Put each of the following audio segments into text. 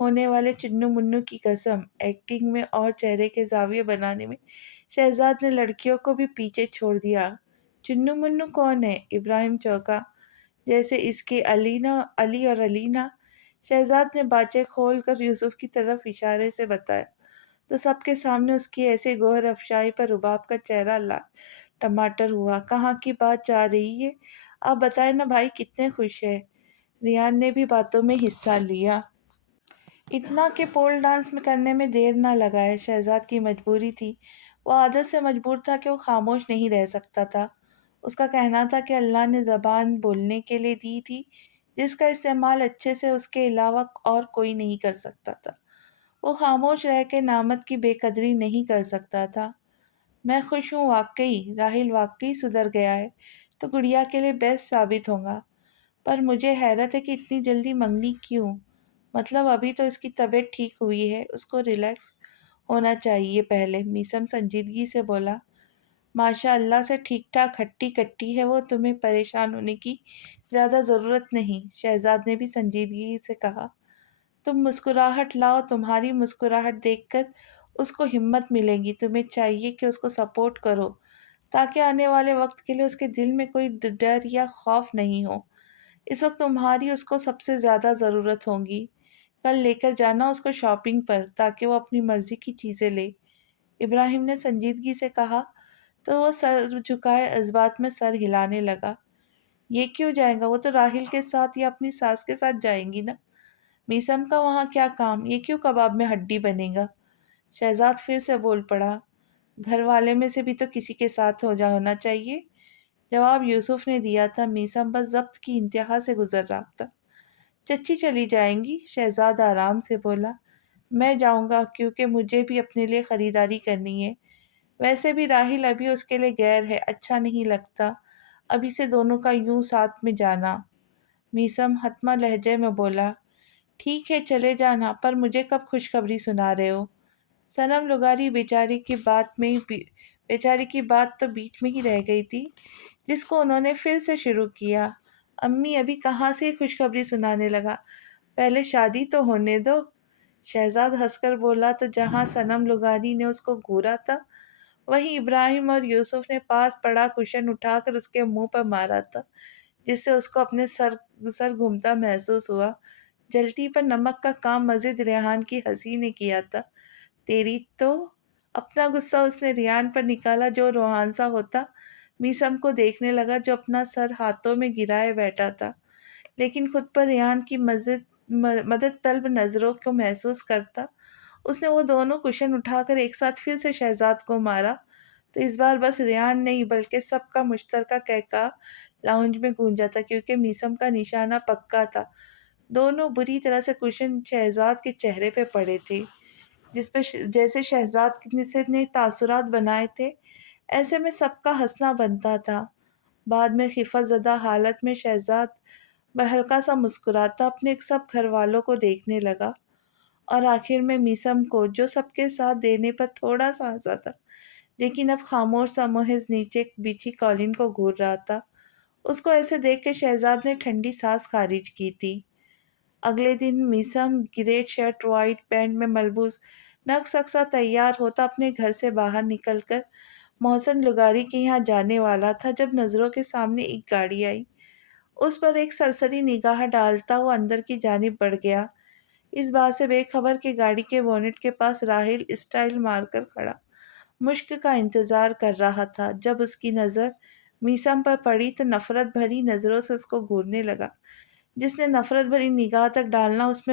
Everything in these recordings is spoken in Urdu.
ہونے والے چنو منو کی قسم، ایکٹنگ میں اور چہرے کے زاویے بنانے میں شہزاد نے لڑکیوں کو بھی پیچھے چھوڑ دیا۔ چنو منو کون ہے؟ ابراہیم چوکا، جیسے اس کے علی اور علینا۔ شہزاد نے بانچیں کھول کر یوسف کی طرف اشارے سے بتایا تو سب کے سامنے اس کی ایسے گوہر افشائی پر رباب کا چہرہ ٹماٹر ہوا۔ کہاں کی بات جا رہی ہے؟ آپ بتائیں نا بھائی، کتنے خوش ہیں؟ ریان نے بھی باتوں میں حصہ لیا۔ اتنا کہ پول ڈانس میں کرنے میں دیر نہ لگائے۔ شہزاد کی مجبوری تھی، وہ عادت سے مجبور تھا کہ وہ خاموش نہیں رہ سکتا تھا۔ اس کا کہنا تھا کہ اللہ نے زبان بولنے کے لیے دی تھی، جس کا استعمال اچھے سے اس کے علاوہ اور کوئی نہیں کر سکتا تھا۔ وہ خاموش رہ کے نعمت کی بے قدری نہیں کر سکتا تھا۔ میں خوش ہوں، واقعی راحیل واقعی سدھر گیا ہے تو گڑیا کے لیے بیسٹ ثابت ہوگا، پر مجھے حیرت ہے کہ اتنی جلدی منگنی کیوں؟ مطلب ابھی تو اس کی طبیعت ٹھیک ہوئی ہے، اس کو ریلیکس ہونا چاہیے پہلے۔ میثم سنجیدگی سے بولا، ماشاء اللہ سے ٹھیک ٹھاک ہٹی کٹی ہے وہ، تمہیں پریشان ہونے کی زیادہ ضرورت نہیں۔ شہزاد نے بھی سنجیدگی سے کہا، تم مسکراہٹ لاؤ، تمہاری مسکراہٹ دیکھ کر اس کو ہمت ملے گی۔ تمہیں چاہیے کہ اس کو سپورٹ کرو تاکہ آنے والے وقت کے لیے اس کے دل میں کوئی ڈر یا خوف نہیں ہو۔ اس وقت تمہاری اس کو سب سے زیادہ ضرورت ہوگی۔ کل لے کر جانا اس کو شاپنگ پر تاکہ وہ اپنی مرضی کی چیزیں لے۔ ابراہیم نے سنجیدگی سے کہا تو وہ سر جھکائے اس بات میں سر ہلانے لگا۔ یہ کیوں جائے گا؟ وہ تو راحیل کے ساتھ یا اپنی ساس کے ساتھ جائیں گی نا۔ میثم کا وہاں کیا کام؟ یہ کیوں کباب میں ہڈی بنے گا؟ شہزاد پھر سے بول پڑا، گھر والے میں سے بھی تو کسی کے ساتھ ہونا چاہیے۔ جواب یوسف نے دیا تھا، میثم بس ضبط کی انتہا سے گزر رہا تھا۔ چچی چلی جائیں گی؟ شہزاد آرام سے بولا، میں جاؤں گا کیونکہ مجھے بھی اپنے لیے خریداری کرنی ہے۔ ویسے بھی راحیل ابھی اس کے لیے غیر ہے، اچھا نہیں لگتا ابھی سے دونوں کا یوں ساتھ میں جانا۔ میثم حتمی لہجے میں بولا، ٹھیک ہے چلے جانا، پر مجھے کب خوشخبری سنا رہے ہو؟ صنم لغاری بیچاری کی بات تو بیچ میں ہی رہ گئی تھی، جس کو انہوں نے پھر سے شروع کیا۔ امی ابھی کہاں سے خوشخبری سنانے لگا، پہلے شادی تو ہونے دو۔ شہزاد ہنس کر بولا تو جہاں صنم لغاری نے اس کو گھورا تھا، وہیں ابراہیم اور یوسف نے پاس پڑا کشن اٹھا کر اس کے منہ پر مارا تھا، جس سے اس کو اپنے سر گھومتا محسوس ہوا۔ جلتی پر نمک کا کام مزید ریحان کی ہنسی نے کیا تھا۔ تیری تو! اپنا غصہ اس نے ریحان پر نکالا جو روحان سا ہوتا میثم کو دیکھنے لگا، جو اپنا سر ہاتھوں میں گرائے بیٹھا تھا، لیکن خود پر ریحان کی مدد طلب نظروں کو محسوس کرتا۔ اس نے وہ دونوں کشن اٹھا کر ایک ساتھ پھر سے شہزاد کو مارا تو اس بار بس ریحان نہیں بلکہ سب کا مشترکہ قہقہہ لاؤنج میں گونجا تھا، کیونکہ میثم کا نشانہ پکا تھا۔ دونوں بری طرح سے کشن شہزاد کے چہرے پہ پڑے تھے، جیسے شہزاد نے تاثرات بنائے تھے، ایسے میں سب کا ہنسنا بنتا تھا۔ بعد میں خفت زدہ حالت میں شہزاد ہلکا سا مسکراتا اپنے سب گھر والوں کو دیکھنے لگا، اور آخر میں میثم کو، جو سب کے ساتھ دینے پر تھوڑا سا ہنسا تھا لیکن اب خاموش سا محض نیچے بچھی قالین کو گھور رہا تھا۔ اس کو ایسے دیکھ کے شہزاد نے ٹھنڈی سانس خارج کی تھی۔ اگلے دن میثم گرے شرٹ وائٹ پینٹ میں ملبوس نقص تیار ہوتا اپنے گھر سے باہر نکل کر محسن لغاری کے یہاں جانے والا تھا، جب نظروں کے سامنے ایک گاڑی آئی۔ اس پر ایک سرسری نگاہ ڈالتا وہ اندر کی جانب بڑھ گیا، اس بات سے بے خبر کہ گاڑی کے بونٹ کے پاس راحیل اسٹائل مار کر کھڑا مشک کا انتظار کر رہا تھا۔ جب اس کی نظر میثم پر پڑی تو نفرت بھری نظروں سے اس کو گھورنے لگا، جس نے نفرت بھری نگاہ تک ڈالنا اس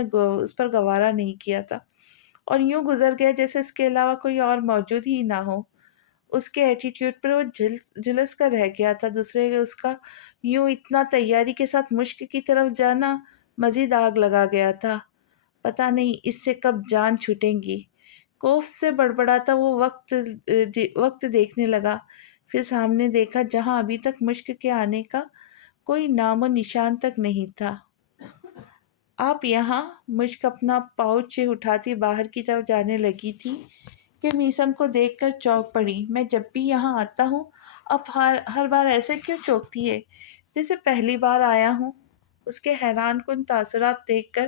پر گوارا نہیں کیا تھا، اور یوں گزر گیا جیسے اس کے علاوہ کوئی اور موجود ہی نہ ہو۔ اس کے ایٹیٹیوڈ پر وہ جھلس کر رہ گیا تھا۔ دوسرے اس کا یوں اتنا تیاری کے ساتھ مشک کی طرف جانا مزید آگ لگا گیا تھا۔ پتہ نہیں اس سے کب جان چھوٹے گی۔ خوف سے بڑبڑاتا وہ وقت دیکھنے لگا، پھر سامنے دیکھا جہاں ابھی تک مشک کے آنے کا کوئی نام و نشان تک نہیں تھا۔ آپ یہاں؟ مشک اپنا پاؤچ سے اٹھاتی باہر کی طرف جانے لگی تھی کہ میثم کو دیکھ کر چونک پڑی۔ میں جب بھی یہاں آتا ہوں اب ہر بار ایسے کیوں چونکتی ہے جیسے پہلی بار آیا ہوں؟ اس کے حیران کن تاثرات دیکھ کر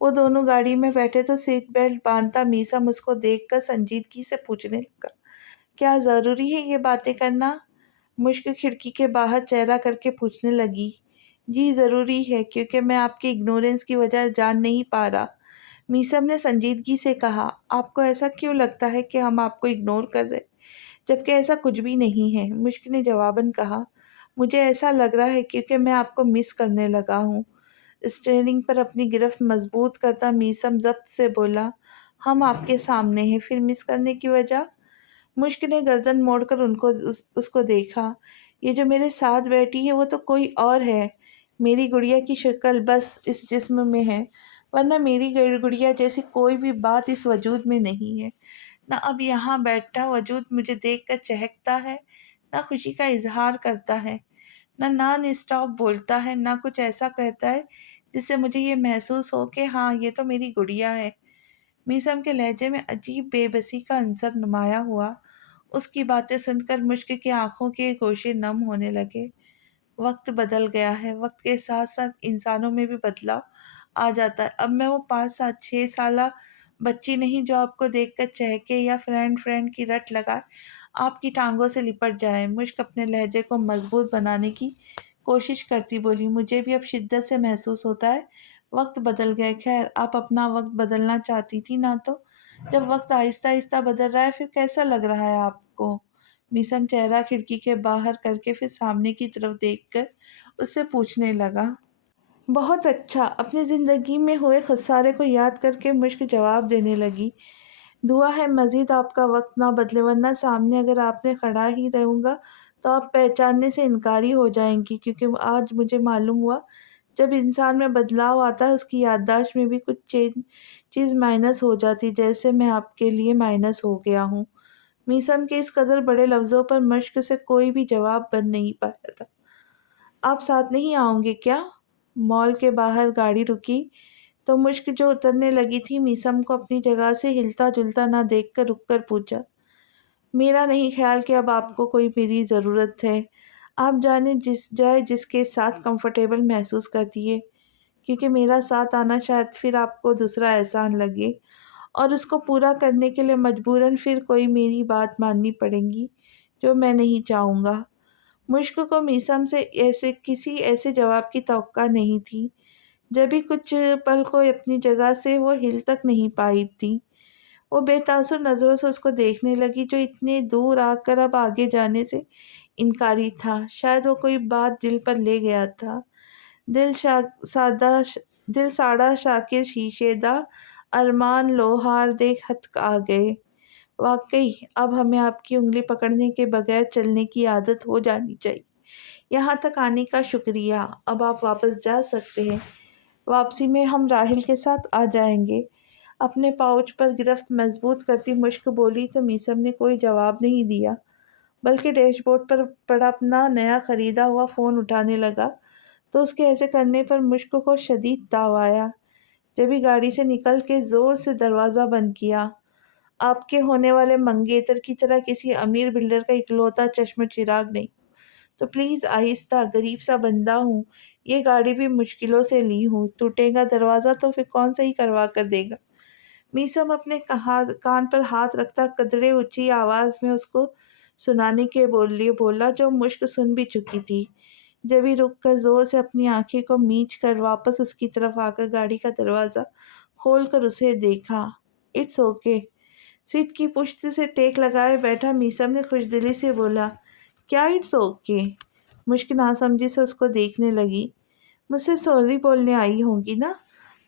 وہ دونوں گاڑی میں بیٹھے تو سیٹ بیلٹ باندھتا میسم اس کو دیکھ کر سنجیدگی سے پوچھنے لگا، کیا ضروری ہے یہ باتیں کرنا؟ مشک کھڑکی کے باہر چہرہ کر کے پوچھنے لگی۔ جی ضروری ہے، کیونکہ میں آپ کی اگنورینس کی وجہ جان نہیں پا رہا۔ میسم نے سنجیدگی سے کہا، آپ کو ایسا کیوں لگتا ہے کہ ہم آپ کو اگنور کر رہے، جبکہ ایسا کچھ بھی نہیں ہے؟ مشک نے جواباً کہا، مجھے ایسا لگ رہا ہے کیونکہ میں آپ کو مس کرنے لگا ہوں۔ اسٹیئرنگ پر اپنی گرفت مضبوط کرتا میسم ضبط سے بولا، ہم آپ کے سامنے ہیں، پھر مس کرنے کی وجہ؟ مشک نے گردن موڑ کر اس کو دیکھا، یہ جو میرے ساتھ بیٹھی ہے وہ تو کوئی اور ہے، میری گڑیا کی شکل بس اس جسم میں ہے، ورنہ میری گڑیا جیسی کوئی بھی بات اس وجود میں نہیں ہے۔ نہ اب یہاں بیٹھا وجود مجھے دیکھ کر چہکتا ہے، نہ خوشی کا اظہار کرتا ہے، نہ نان اسٹاپ بولتا ہے، نہ کچھ ایسا کہتا ہے جس سے مجھے یہ محسوس ہو کہ ہاں یہ تو میری گڑیا ہے۔ میسم کے لہجے میں عجیب بے بسی کا عنصر نمایاں ہوا۔ اس کی باتیں سن کر مشک کی آنکھوں کے گوشے نم ہونے لگے۔ وقت بدل گیا ہے، وقت کے ساتھ ساتھ انسانوں میں بھی بدلاؤ آ جاتا ہے۔ اب میں وہ 5 7 6 سالہ بچی نہیں جو آپ کو دیکھ کر چہکے یا فرینڈ کی رٹ لگائے آپ کی ٹانگوں سے لپٹ جائے۔ مشک اپنے لہجے کو مضبوط بنانے کی کوشش کرتی بولی، مجھے بھی اب شدت سے محسوس ہوتا ہے وقت بدل گئے۔ خیر آپ اپنا وقت بدلنا چاہتی تھی نہ تو؟ جب وقت آہستہ آہستہ بدل رہا ہے پھر کیسا لگ رہا ہے آپ کو؟ میسم چہرہ کھڑکی کے باہر کر کے پھر سامنے کی طرف دیکھ کر اس سے پوچھنے لگا۔ بہت اچھا۔ اپنی زندگی میں ہوئے خسارے کو یاد کر کے مشک جواب دینے لگی، دعا ہے مزید آپ کا وقت نہ بدلے، ورنہ سامنے اگر آپ نے کھڑا ہی رہوں گا تو آپ پہچاننے سے انکاری ہو جائیں گی، کیونکہ آج مجھے معلوم ہوا جب انسان میں بدلاؤ آتا ہے اس کی یادداشت میں بھی کچھ چیز مائنس ہو جاتی، جیسے میں آپ کے لیے مائنس ہو گیا ہوں۔ میسم کے اس قدر بڑے لفظوں پر مشک سے کوئی بھی جواب بن نہیں پایا تھا۔ آپ ساتھ نہیں آؤں گے کیا؟ مال کے باہر گاڑی رکی تو مشک جو اترنے لگی تھی میسم کو اپنی جگہ سے ہلتا جلتا نہ دیکھ کر رک کر پوچھا، میرا نہیں خیال کہ اب آپ کو کوئی میری ضرورت ہے، آپ جانے جس کے ساتھ کمفرٹیبل محسوس کرتی ہے، کیونکہ میرا ساتھ آنا شاید پھر آپ کو دوسرا احسان لگے اور اس کو پورا کرنے کے لیے مجبوراً پھر کوئی میری بات ماننی پڑے گی جو میں نہیں چاہوں گا۔ مشک کو میسم سے کسی ایسے جواب کی توقع نہیں تھی، جبھی کچھ پل کو اپنی جگہ سے وہ ہل تک نہیں پائی تھی۔ وہ بے تاثر نظروں سے اس کو دیکھنے لگی جو اتنے دور آ کر اب آگے جانے سے انکاری تھا۔ شاید وہ کوئی بات دل پر لے گیا تھا۔ دل ساڑا شاکر شیشے دا، ارمان لوہار دیکھ ہتھ آ گئے۔ واقعی اب ہمیں آپ کی انگلی پکڑنے کے بغیر چلنے کی عادت ہو جانی چاہیے۔ یہاں تک آنے کا شکریہ، اب آپ واپس جا سکتے ہیں۔ واپسی میں ہم راہل کے ساتھ آ جائیں گے۔ اپنے پاؤچ پر گرفت مضبوط کرتی مشک بولی تو میسم نے کوئی جواب نہیں دیا، بلکہ ڈیش بورڈ پر پڑا اپنا نیا خریدا ہوا فون اٹھانے لگا تو اس کے ایسے کرنے پر مشک کو شدید تاؤ آیا۔ جبھی گاڑی سے نکل کے زور سے دروازہ بند کیا، آپ کے ہونے والے منگیتر کی طرح کسی امیر بلڈر کا اکلوتا چشم چراغ نہیں، تو پلیز آہستہ، غریب سا بندہ ہوں، یہ گاڑی بھی مشکلوں سے لی ہوں، ٹوٹے گا دروازہ تو پھر کون صحیح کروا کر دے گا؟ میسم اپنے کان پر ہاتھ رکھتا قدرے اونچی آواز میں اس کو سنانے کے بولا جو مشک سن بھی چکی تھی۔ جبھی رک کر زور سے اپنی آنکھیں کو میچ کر واپس اس کی طرف آ کر گاڑی کا دروازہ کھول کر اسے دیکھا۔ It's okay. سیٹ کی پشت سے ٹیک لگائے بیٹھا میسم نے خوش دلی سے بولا، کیا اٹس اوکے؟ مشک ناسمجھی سے اس کو دیکھنے لگی، مجھ سے سوری بولنے آئی ہوں گی نا؟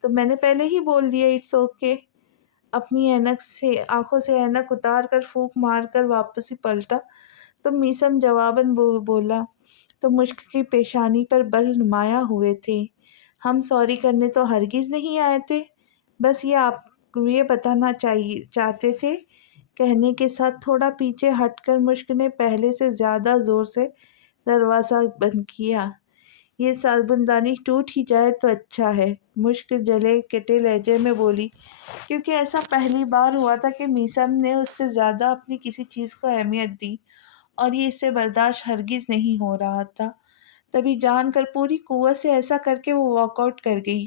تو میں نے پہلے ہی بول دیا اٹس اوکے۔ اپنی آنکھوں سے اینک اتار کر پھونک مار کر واپس ہی پلٹا تو میسم جواباً بولا تو مشک کی پیشانی پر بل نمایاں ہوئے تھے، ہم سوری کرنے تو ہرگز نہیں آئے تھے، بس یہ آپ یہ بتانا چاہتے تھے۔ کہنے کے ساتھ تھوڑا پیچھے ہٹ کر مشک نے پہلے سے زیادہ زور سے دروازہ بند کیا۔ یہ صابندانی ٹوٹ ہی جائے تو اچھا ہے، مشک جلے کٹے لہجے میں بولی، کیونکہ ایسا پہلی بار ہوا تھا کہ میسم نے اس سے زیادہ اپنی کسی چیز کو اہمیت دی اور یہ اس سے برداشت ہرگز نہیں ہو رہا تھا۔ تبھی جان کر پوری قوت سے ایسا کر کے وہ واک آؤٹ کر گئی۔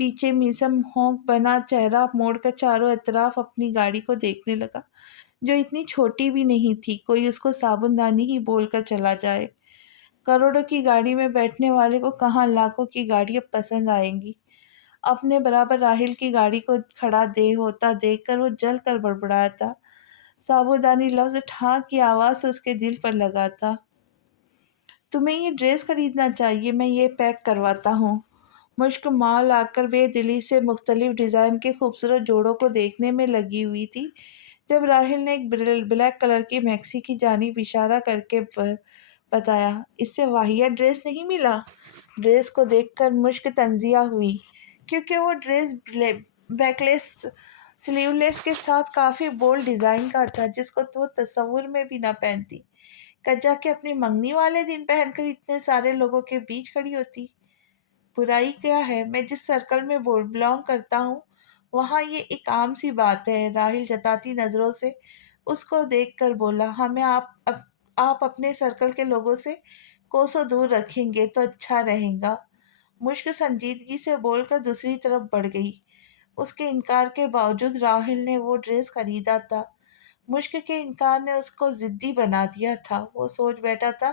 پیچھے میسم ہونک بنا چہرہ موڑ کر چاروں اطراف اپنی گاڑی کو دیکھنے لگا، جو اتنی چھوٹی بھی نہیں تھی کوئی اس کو صابن دانی ہی بول کر چلا جائے۔ کروڑوں کی گاڑی میں بیٹھنے والے کو کہاں لاکھوں کی گاڑیاں پسند آئیں گی۔ اپنے برابر راہل کی گاڑی کو کھڑا ہوتا دیکھ کر وہ جل کر بڑبڑایا تھا۔ صابودانی لفظ ٹھاں کی آواز سے اس کے دل پر لگا تھا۔ تمہیں یہ ڈریس خریدنا چاہیے، میں یہ پیک کرواتا ہوں۔ مشک مال آ کر بے دلی سے مختلف ڈیزائن کے خوبصورت جوڑوں کو دیکھنے میں لگی ہوئی تھی، جب راہل نے ایک بلیک کلر کی میکسی کی جانب اشارہ کر کے بتایا، اس سے واہیہ ڈریس نہیں ملا؟ ڈریس کو دیکھ کر مشک تنزیہ ہوئی، کیونکہ وہ ڈریس بیک لیس سلیو لیس کے ساتھ کافی بولڈ ڈیزائن کا تھا، جس کو وہ تصور میں بھی نہ پہنتی، کجا کہ اپنی منگنی والے دن پہن کر اتنے سارے لوگوں کے بیچ کھڑی ہوتی۔ برائی کیا ہے؟ میں جس سرکل میں بلانگ کرتا ہوں وہاں یہ ایک عام سی بات ہے۔ راہل جتاتی نظروں سے اس کو دیکھ کر بولا، ہمیں آپ اپنے سرکل کے لوگوں سے کوسوں دور رکھیں گے تو اچھا رہے گا۔ مشک سنجیدگی سے بول کر دوسری طرف بڑھ گئی۔ اس کے انکار کے باوجود راہل نے وہ ڈریس خریدا تھا۔ مشک کے انکار نے اس کو ضدی بنا دیا تھا۔ وہ سوچ بیٹھا تھا،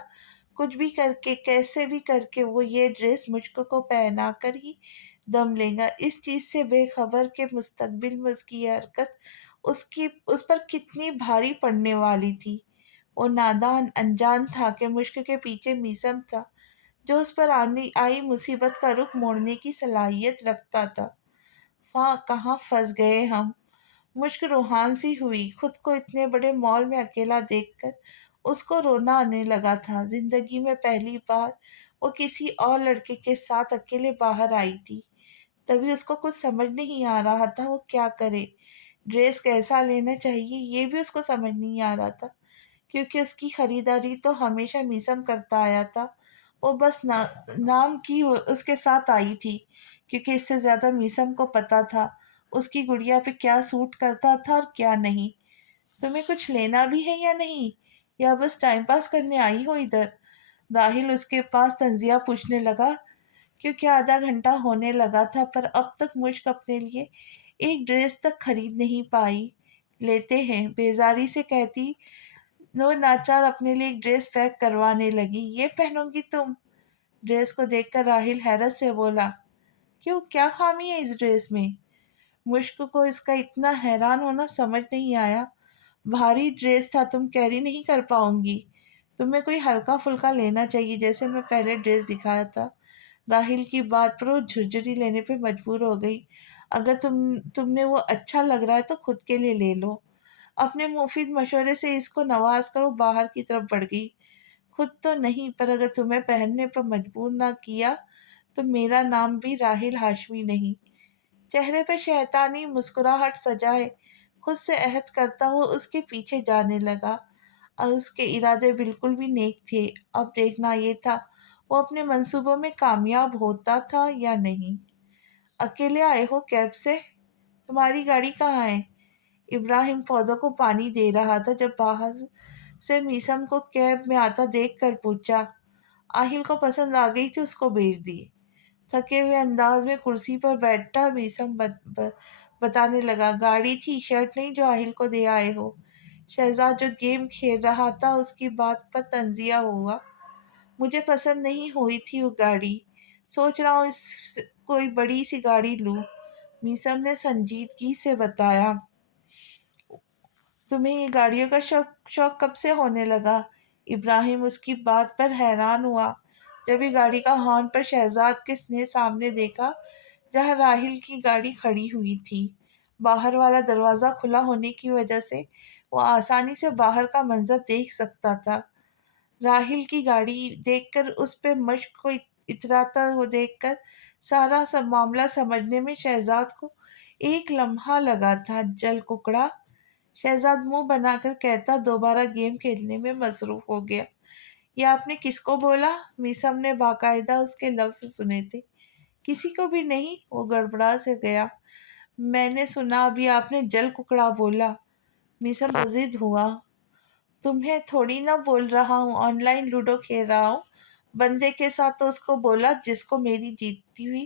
کچھ بھی کر کے، کیسے بھی کر کے وہ یہ ڈریس مشک کو پہنا کر ہی دم لے گا، اس چیز سے بے خبر کہ مستقبل میں اس کی یہ حرکت اس پر کتنی بھاری پڑنے والی تھی۔ وہ نادان انجان تھا کہ مشک کے پیچھے میسم تھا، جو اس پر آئی مصیبت کا رخ موڑنے کی صلاحیت رکھتا تھا۔ کہاں پھنس گئے ہم! مشک روحان سی ہوئی۔ خود کو اتنے بڑے مال میں اکیلا دیکھ کر اس کو رونا آنے لگا تھا۔ زندگی میں پہلی بار وہ کسی اور لڑکے کے ساتھ اکیلے باہر آئی تھی، تبھی اس کو کچھ سمجھ نہیں آ رہا تھا وہ کیا کرے، ڈریس کیسا لینا چاہیے یہ بھی اس کو سمجھ نہیں آ رہا تھا، کیونکہ اس کی خریداری تو ہمیشہ میسم کرتا آیا تھا۔ وہ بس نام کی اس کے ساتھ آئی تھی، کیونکہ اس سے زیادہ میسم کو پتا تھا اس کی گڑیا پہ کیا سوٹ کرتا تھا اور کیا نہیں۔ تمہیں کچھ لینا بھی ہے یا نہیں، یا بس ٹائم پاس کرنے آئی ہو ادھر؟ راہل اس کے پاس تنزیہ پوچھنے لگا، کیونکہ آدھا گھنٹہ ہونے لگا تھا پر اب تک مشک اپنے لیے ایک ڈریس تک خرید نہیں پائی۔ لیتے ہیں، بیزاری سے کہتی وہ ناچار اپنے لیے ایک ڈریس پیک کروانے لگی۔ یہ پہنو گی تم؟ ڈریس کو دیکھ کر راہل حیرت سے بولا، کیوں، کیا خامی ہے اس ڈریس میں؟ مشک کو اس کا اتنا حیران ہونا سمجھ نہیں آیا۔ بھاری ڈریس تھا، تم کیری نہیں کر پاؤں گی، تمہیں کوئی ہلکا پھلکا لینا چاہیے جیسے میں پہلے ڈریس دکھایا تھا۔ راہل کی بات پر وہ جھرجھری لینے پہ مجبور ہو گئی۔ اگر تم نے وہ اچھا لگ رہا ہے تو خود کے لیے لے لو۔ اپنے مفید مشورے سے اس کو نواز کر وہ باہر کی طرف بڑھ گئی۔ خود تو نہیں، پر اگر تمہیں پہننے پر مجبور نہ کیا تو میرا نام بھی راہل ہاشمی نہیں۔ چہرے پہ شیطانی مسکراہٹ سجائے خود سے عہد کرتا ہوا اس کے پیچھے جانے لگا، اور اس کے ارادے بالکل بھی نیک تھے۔ اب دیکھنا یہ تھا وہ اپنے منصوبوں میں کامیاب ہوتا تھا یا نہیں۔ اکیلے آئے ہو کیب سے؟ تمہاری گاڑی کہاں ہے؟ ابراہیم پودوں کو پانی دے رہا تھا جب باہر سے میسم کو کیب میں آتا دیکھ کر پوچھا۔ آہل کو پسند آ گئی تھی، اس کو بھیج دی۔ تھکے ہوئے انداز میں کرسی پر بیٹھا میسم بتانے لگا، گاڑی تھی، شرٹ نہیں جو آہل کو دے آئے ہو۔ شہزاد جو گیم کھیل رہا تھا اس کی بات پر تنزیہ ہوا، مجھے پسند نہیں ہوئی تھی وہ گاڑی، سوچ رہا ہوں کوئی بڑی سی گاڑی لوں۔ میسم نے سنجیدگی سے بتایا، تمہیں یہ گاڑیوں کا شوق کب سے ہونے لگا؟ ابراہیم اس کی بات پر حیران ہوا جب ہی گاڑی کا ہارن پر شہزاد کے نے سامنے دیکھا جہاں راہل کی گاڑی کھڑی ہوئی تھی۔ باہر والا دروازہ کھلا ہونے کی وجہ سے وہ آسانی سے باہر کا منظر دیکھ سکتا تھا۔ راہل کی گاڑی دیکھ کر اس پہ مشک کو اتراتا ہوا دیکھ کر سارا معاملہ سمجھنے میں شہزاد کو ایک لمحہ لگا تھا۔ جل ککڑا! شہزاد منہ بنا کر کہتا دوبارہ گیم کھیلنے میں مصروف ہو گیا۔ یہ آپ نے کس کو بولا؟ میسم نے باقاعدہ اس کے لفظ سنے تھے۔ کسی کو بھی نہیں، وہ گڑبڑا سے گیا۔ میں نے سنا ابھی آپ نے جل ککڑا بولا۔ میسم بضد ہوا، تمہیں تھوڑی نہ بول رہا ہوں، آن لائن لوڈو کھیل رہا ہوں بندے کے ساتھ، تو اس کو بولا جس کو میری جیتی ہوئی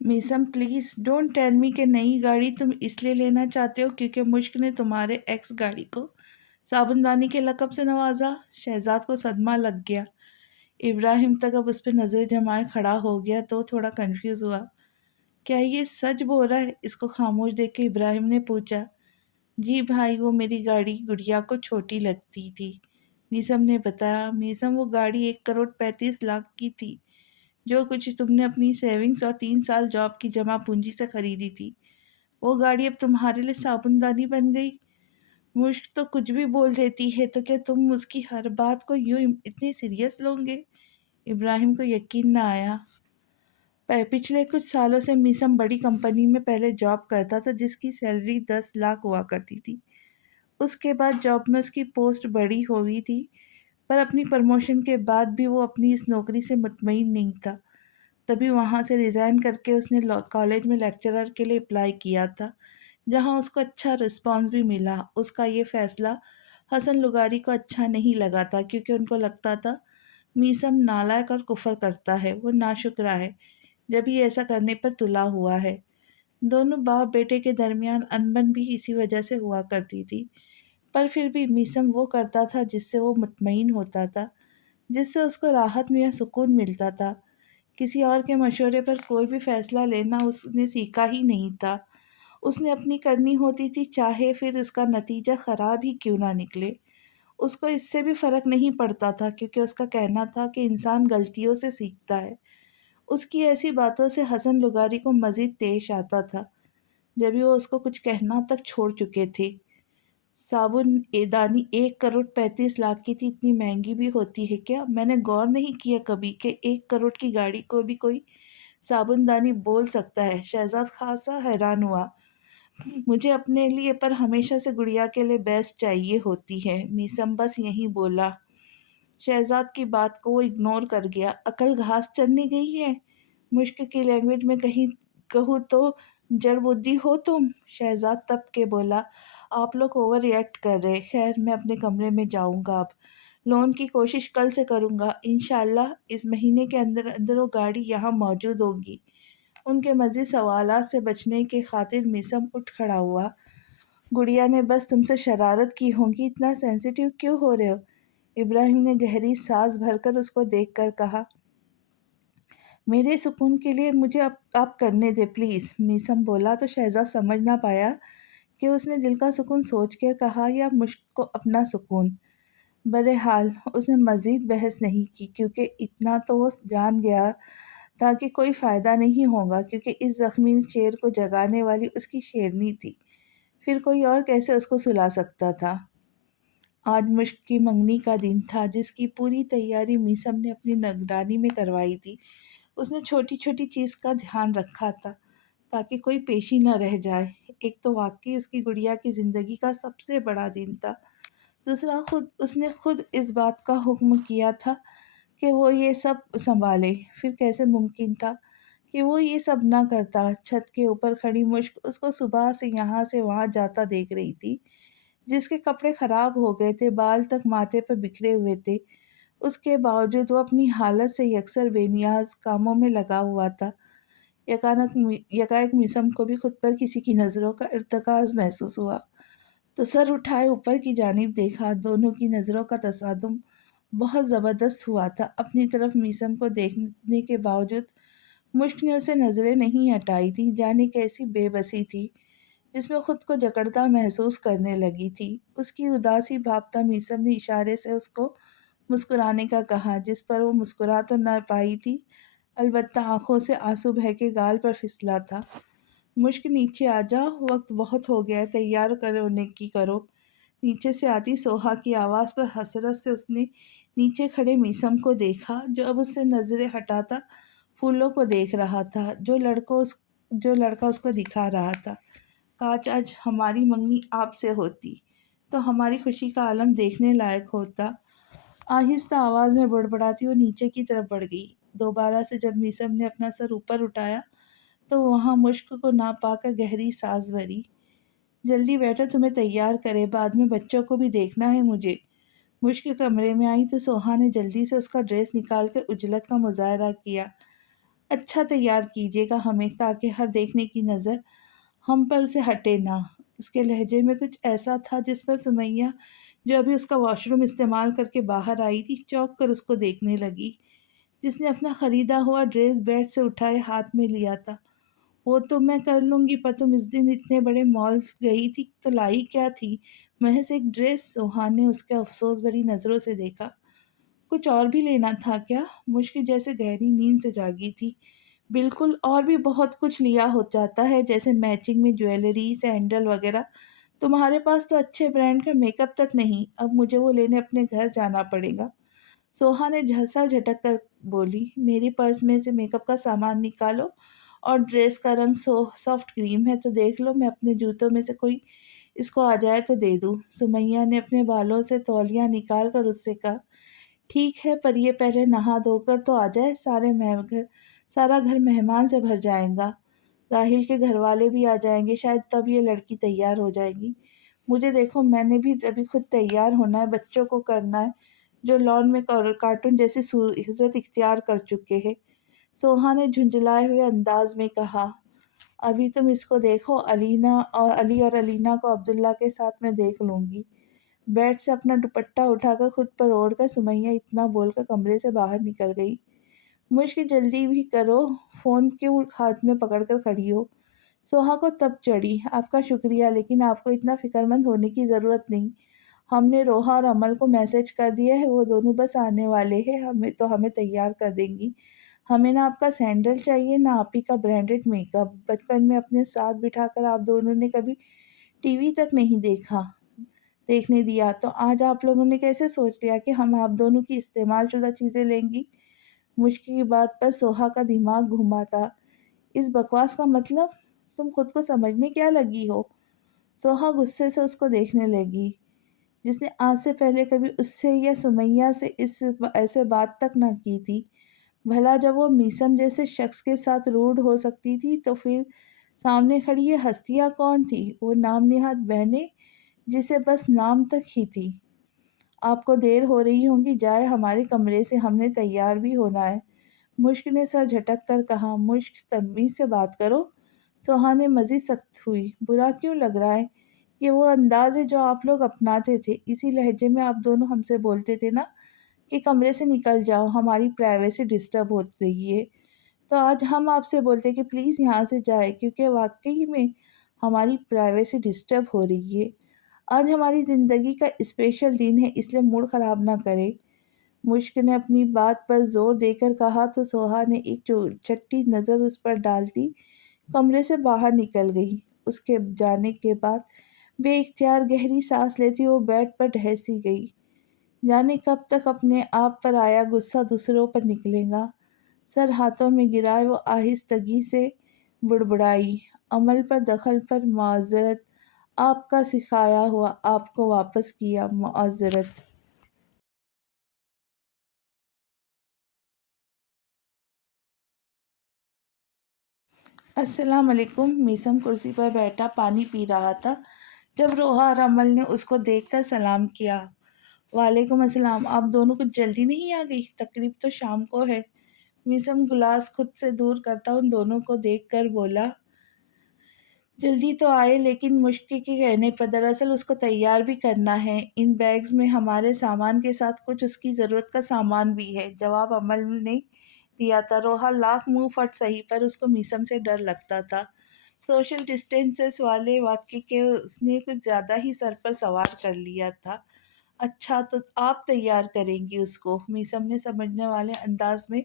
Maisam please don't tell me کہ نئی گاڑی تم اس لیے لینا چاہتے ہو کیونکہ مشک نے تمہارے ایکس گاڑی کو صابن دانی کے لقب سے نوازا۔ شہزاد کو صدمہ لگ گیا۔ ابراہیم تک اب اس پہ نظر جمائے کھڑا ہو گیا تو تھوڑا کنفیوز ہوا۔ کیا یہ سچ بول رہا ہے؟ اس کو خاموش دیکھ کے ابراہیم نے پوچھا۔ جی بھائی، وہ میری گاڑی گڑیا کو چھوٹی لگتی تھی، میسم نے بتایا۔ میسم، وہ گاڑی 1,35,00,000 کی تھی، جو کچھ تم نے اپنی سیونگز اور 3 سال جاب کی جمع پونجی سے خریدی تھی، وہ گاڑی اب تمہارے لیے صابن دانی بن گئی۔ مشک تو کچھ بھی بول دیتی ہے، تو کیا تم اس کی ہر بات کو یوں اتنی سیریس لو گے؟ ابراہیم کو یقین نہ آیا۔ پچھلے کچھ سالوں سے میسم بڑی کمپنی میں پہلے جاب کرتا تھا جس کی سیلری 10 لاکھ ہوا کرتی تھی۔ اس کے بعد جاب میں اس کی پوسٹ بڑی ہوئی تھی، پر اپنی پروموشن کے بعد بھی وہ اپنی اس نوکری سے مطمئن نہیں تھا۔ تبھی وہاں سے ریزائن کر کے اس نے کالج میں لیکچرر کے لیے اپلائی کیا تھا، جہاں اس کو اچھا رسپانس بھی ملا۔ اس کا یہ فیصلہ حسن لغاری کو اچھا نہیں لگا تھا، کیونکہ ان کو لگتا تھا میسم نالائق اور کفر کرتا ہے، وہ ناشکرا ہے جب یہ ایسا کرنے پر تلا ہوا ہے۔ دونوں باپ بیٹے کے درمیان انبن بھی اسی وجہ سے ہوا کرتی تھی، پر پھر بھی میسم وہ کرتا تھا جس سے وہ مطمئن ہوتا تھا، جس سے اس کو راحت میں یا سکون ملتا تھا۔ کسی اور کے مشورے پر کوئی بھی فیصلہ لینا اس نے سیکھا ہی نہیں تھا۔ اس نے اپنی کرنی ہوتی تھی، چاہے پھر اس کا نتیجہ خراب ہی کیوں نہ نکلے۔ اس کو اس سے بھی فرق نہیں پڑتا تھا، کیونکہ اس کا کہنا تھا کہ انسان غلطیوں سے سیکھتا ہے۔ اس کی ایسی باتوں سے حسن لغاری کو مزید تیش آتا تھا، جبھی وہ اس کو کچھ کہنا تک چھوڑ چکے تھے۔ صابن دانی 1,35,00,000 کی تھی، اتنی مہنگی بھی ہوتی ہے کیا؟ میں نے غور نہیں کیا کبھی کہ 1 کروڑ کی گاڑی کو بھی کوئی صابن دانی بول سکتا ہے۔ شہزاد خاصا حیران ہوا۔ مجھے اپنے لیے پر ہمیشہ سے گڑیا کے لیے بیسٹ چاہیے ہوتی ہے، میسم بس یہی بولا۔ شہزاد کی بات کو وہ اگنور کر گیا۔ عقل گھاس چرنے گئی ہے؟ مشک کی لینگویج میں کہیں کہوں تو جڑ بدی ہو تم؟ شہزاد تپ کے بولا۔ آپ لوگ اوور ریئیکٹ کر رہے۔ خیر، میں اپنے کمرے میں جاؤں گا اب۔ لون کی کوشش کل سے کروں گا، انشاءاللہ اس مہینے کے اندر اندر وہ گاڑی یہاں موجود ہوگی۔ ان کے مزید سوالات سے بچنے کے خاطر میسم اٹھ کھڑا ہوا۔ گڑیا نے بس تم سے شرارت کی ہوگی، اتنا سینسیٹیو کیوں ہو رہے ہو؟ ابراہیم نے گہری سانس بھر کر اس کو دیکھ کر کہا۔ میرے سکون کے لیے مجھے اب آپ کرنے دے پلیز، میسم بولا تو شہزاد سمجھ نہ پایا کہ اس نے دل کا سکون سوچ کر کہا یا مشک کو اپنا سکون۔ بہرحال اس نے مزید بحث نہیں کی، کیونکہ اتنا تو وہ جان گیا تھا کہ کوئی فائدہ نہیں ہوگا، کیونکہ اس زخمی شیر کو جگانے والی اس کی شیرنی تھی، پھر کوئی اور کیسے اس کو سلا سکتا تھا۔ آج مشک کی منگنی کا دن تھا، جس کی پوری تیاری میسم نے اپنی نگرانی میں کروائی تھی۔ اس نے چھوٹی چھوٹی چیز کا دھیان رکھا تھا تاکہ کوئی پیشی نہ رہ جائے۔ ایک تو واقعی اس کی گڑیا کی زندگی کا سب سے بڑا دن تھا، دوسرا اس نے خود اس بات کا حکم کیا تھا کہ وہ یہ سب سنبھالے۔ پھر کیسے ممکن تھا کہ وہ یہ سب نہ کرتا؟ چھت کے اوپر کھڑی مشک اس کو صبح سے یہاں سے وہاں جاتا دیکھ رہی تھی، جس کے کپڑے خراب ہو گئے تھے، بال تک ماتھے پر بکھرے ہوئے تھے۔ اس کے باوجود وہ اپنی حالت سے یکسر بے نیاز کاموں میں لگا ہوا تھا۔ یکایک میسم کو بھی خود پر کسی کی نظروں کا ارتکاز محسوس ہوا، تو سر اٹھائے اوپر کی جانب دیکھا۔ دونوں کی نظروں کا تصادم بہت زبردست ہوا تھا۔ اپنی طرف میسم کو دیکھنے کے باوجود مشک نے اسے نظریں نہیں ہٹائی تھی، جانے کیسی بے بسی تھی جس میں خود کو جکڑتا محسوس کرنے لگی تھی۔ اس کی اداسی بھاپتا میسم نے اشارے سے اس کو مسکرانے کا کہا، جس پر وہ مسکرا تو نہ پائی تھی، البتہ آنکھوں سے آنسو بہہ کے گال پر پھسلا تھا۔ مشک نیچے آ جا، وقت بہت ہو گیا ہے، تیار ہونے کی کرو۔ نیچے سے آتی سوہا کی آواز پر حسرت سے اس نے نیچے کھڑے میسم کو دیکھا، جو اب اس سے نظریں ہٹاتا پھولوں کو دیکھ رہا تھا جو لڑکا اس کو دکھا رہا تھا۔ کاش آج ہماری منگنی آپ سے ہوتی تو ہماری خوشی کا عالم دیکھنے لائق ہوتا۔ آہستہ آواز میں بڑبڑاتی وہ نیچے کی طرف بڑھ گئی۔ دوبارہ سے جب میسم نے اپنا سر اوپر اٹھایا تو وہاں مشک کو نہ پا کر گہری سانس بھری۔ جلدی بیٹھو، تمہیں تیار کرے، بعد میں بچوں کو بھی دیکھنا ہے مجھے۔ مشک کمرے میں آئی تو سوہا نے جلدی سے اس کا ڈریس نکال کر عجلت کا مظاہرہ کیا۔ اچھا تیار کیجیے گا ہمیں، تاکہ ہر دیکھنے کی نظر ہم پر سے ہٹے نہ۔ اس کے لہجے میں کچھ ایسا تھا جس پر سمیہ، جو ابھی اس کا واش روم استعمال کر کے باہر آئی تھی، چونک کر اس کو دیکھنے لگی۔ جس نے اپنا خریدا ہوا ڈریس بیڈ سے اٹھائے ہاتھ میں لیا تھا۔ وہ تو میں کر لوں گی، پر تم اس دن اتنے بڑے مال گئی تھی تو لائی کیا تھی؟ محض ایک ڈریس۔ سوہان نے اس کے افسوس بھری نظروں سے دیکھا۔ کچھ اور بھی لینا تھا کیا؟ مشکل جیسے گہری نیند سے جاگی تھی۔ بالکل، اور بھی بہت کچھ لیا ہو جاتا ہے، جیسے میچنگ میں جویلری، سینڈل وغیرہ۔ تمہارے پاس تو اچھے برانڈ کا میک اپ تک نہیں، اب مجھے وہ لینے اپنے گھر جانا پڑے گا۔ سوہا نے جھنسا جھٹک کر بولی، میری پرس میں سے میک اپ کا سامان نکالو، اور ڈریس کا رنگ سافٹ کریم ہے تو دیکھ لو، میں اپنے جوتوں میں سے کوئی اس کو آ جائے تو دے دوں۔ سمیہ نے اپنے بالوں سے تولیہ نکال کر اس سے کہا، ٹھیک ہے، پر یہ پہلے نہا دھو کر تو آ جائے، سارا گھر مہمان سے بھر جائے گا۔ راہیل کے گھر والے بھی آ جائیں گے شاید، تب یہ لڑکی تیار ہو جائے گی۔ مجھے دیکھو، میں نے بھی ابھی خود تیار ہونا ہے، بچوں کو کرنا ہے جو لان میں کارٹون جیسی صورت اختیار کر چکے ہیں۔ سوہا نے جھنجھلائے ہوئے انداز میں کہا، ابھی تم اس کو دیکھو، علی اور علینا کو عبداللہ کے ساتھ میں دیکھ لوں گی۔ بیڈ سے اپنا دوپٹہ اٹھا کر خود پر اوڑھ کر سمیہ اتنا بول کر کمرے سے باہر نکل گئی۔ مشک جلدی بھی کرو، فون کیوں ہاتھ میں پکڑ کر کھڑی ہو؟ سوہا کو تب چڑھی، آپ کا شکریہ، لیکن آپ کو اتنا فکر مند ہونے کی ضرورت نہیں۔ ہم نے روحا اور عمل کو میسج کر دیا ہے، وہ دونوں بس آنے والے ہیں، ہمیں تیار کر دیں گی۔ ہمیں نہ آپ کا سینڈل چاہیے، نہ آپ ہی کا برانڈڈ میک اپ۔ بچپن میں اپنے ساتھ بٹھا کر آپ دونوں نے کبھی ٹی وی تک نہیں دیکھنے دیا، تو آج آپ لوگوں نے کیسے سوچ لیا کہ ہم آپ دونوں کی استعمال شدہ چیزیں لیں گی؟ مشکل کی بات پر سوہا کا دماغ گھوما تھا۔ اس بکواس کا مطلب؟ تم خود کو سمجھنے کیا لگی ہو؟ سوہا غصے سے اس کو دیکھنے لگی، جس نے آج سے پہلے کبھی اس سے یا سمیہ سے ایسے بات تک نہ کی تھی۔ بھلا جب وہ میسم جیسے شخص کے ساتھ روڈ ہو سکتی تھی، تو پھر سامنے کھڑی یہ ہستیاں کون تھی؟ وہ نام نہاد بہنیں جسے بس نام تک ہی تھی۔ آپ کو دیر ہو رہی ہوگی، جائے ہمارے کمرے سے، ہم نے تیار بھی ہونا ہے۔ مشک نے سر جھٹک کر کہا، مشک تمیز سے بات کرو۔ سوہا نے مزید سخت ہوئی، برا کیوں لگ رہا ہے؟ یہ وہ انداز ہے جو آپ لوگ اپناتے تھے، اسی لہجے میں آپ دونوں ہم سے بولتے تھے نا کہ کمرے سے نکل جاؤ، ہماری پرائیویسی ڈسٹرب ہو رہی ہے۔ تو آج ہم آپ سے بولتے کہ پلیز یہاں سے جائے، کیونکہ واقعی میں ہماری پرائیویسی ڈسٹرب ہو رہی ہے۔ آج ہماری زندگی کا اسپیشل دن ہے، اس لیے موڈ خراب نہ کرے۔ مشک نے اپنی بات پر زور دے کر کہا تو سوہا نے ایک چھٹی نظر اس پر ڈالتی کمرے سے باہر نکل گئی۔ اس کے جانے کے بعد بے اختیار گہری سانس لیتی وہ بیڈ پر ڈھسی گئی۔ جانے کب تک اپنے آپ پر آیا غصہ دوسروں پر نکلے گا؟ سر ہاتھوں میں گرائے وہ آہستگی سے بڑبڑائی، عمل پر دخل پر معذرت، آپ کا سکھایا ہوا آپ کو واپس کیا، معذرت۔ السلام علیکم۔ میسم کرسی پر بیٹھا پانی پی رہا تھا جب روحا اور عمل نے اس کو دیکھ کر سلام کیا۔ وعلیکم السلام، آپ دونوں کچھ جلدی نہیں آ گئی؟ تقریب تو شام کو ہے۔ میسم گلاس خود سے دور کرتا ان دونوں کو دیکھ کر بولا، جلدی تو آئے، لیکن مشکل کے کہنے پر دراصل اس کو تیار بھی کرنا ہے۔ ان بیگز میں ہمارے سامان کے ساتھ کچھ اس کی ضرورت کا سامان بھی ہے، جواب عمل نے دیا تھا۔ روحا لاکھ منہ پھٹ سہی، پر اس کو میسم سے ڈر لگتا تھا۔ سوشل ڈسٹینسز والے واقعے کے اس نے کچھ زیادہ ہی سر پر سوار کر لیا تھا۔ اچھا، تو آپ تیار کریں گی اس کو؟ میسم نے سمجھنے والے انداز میں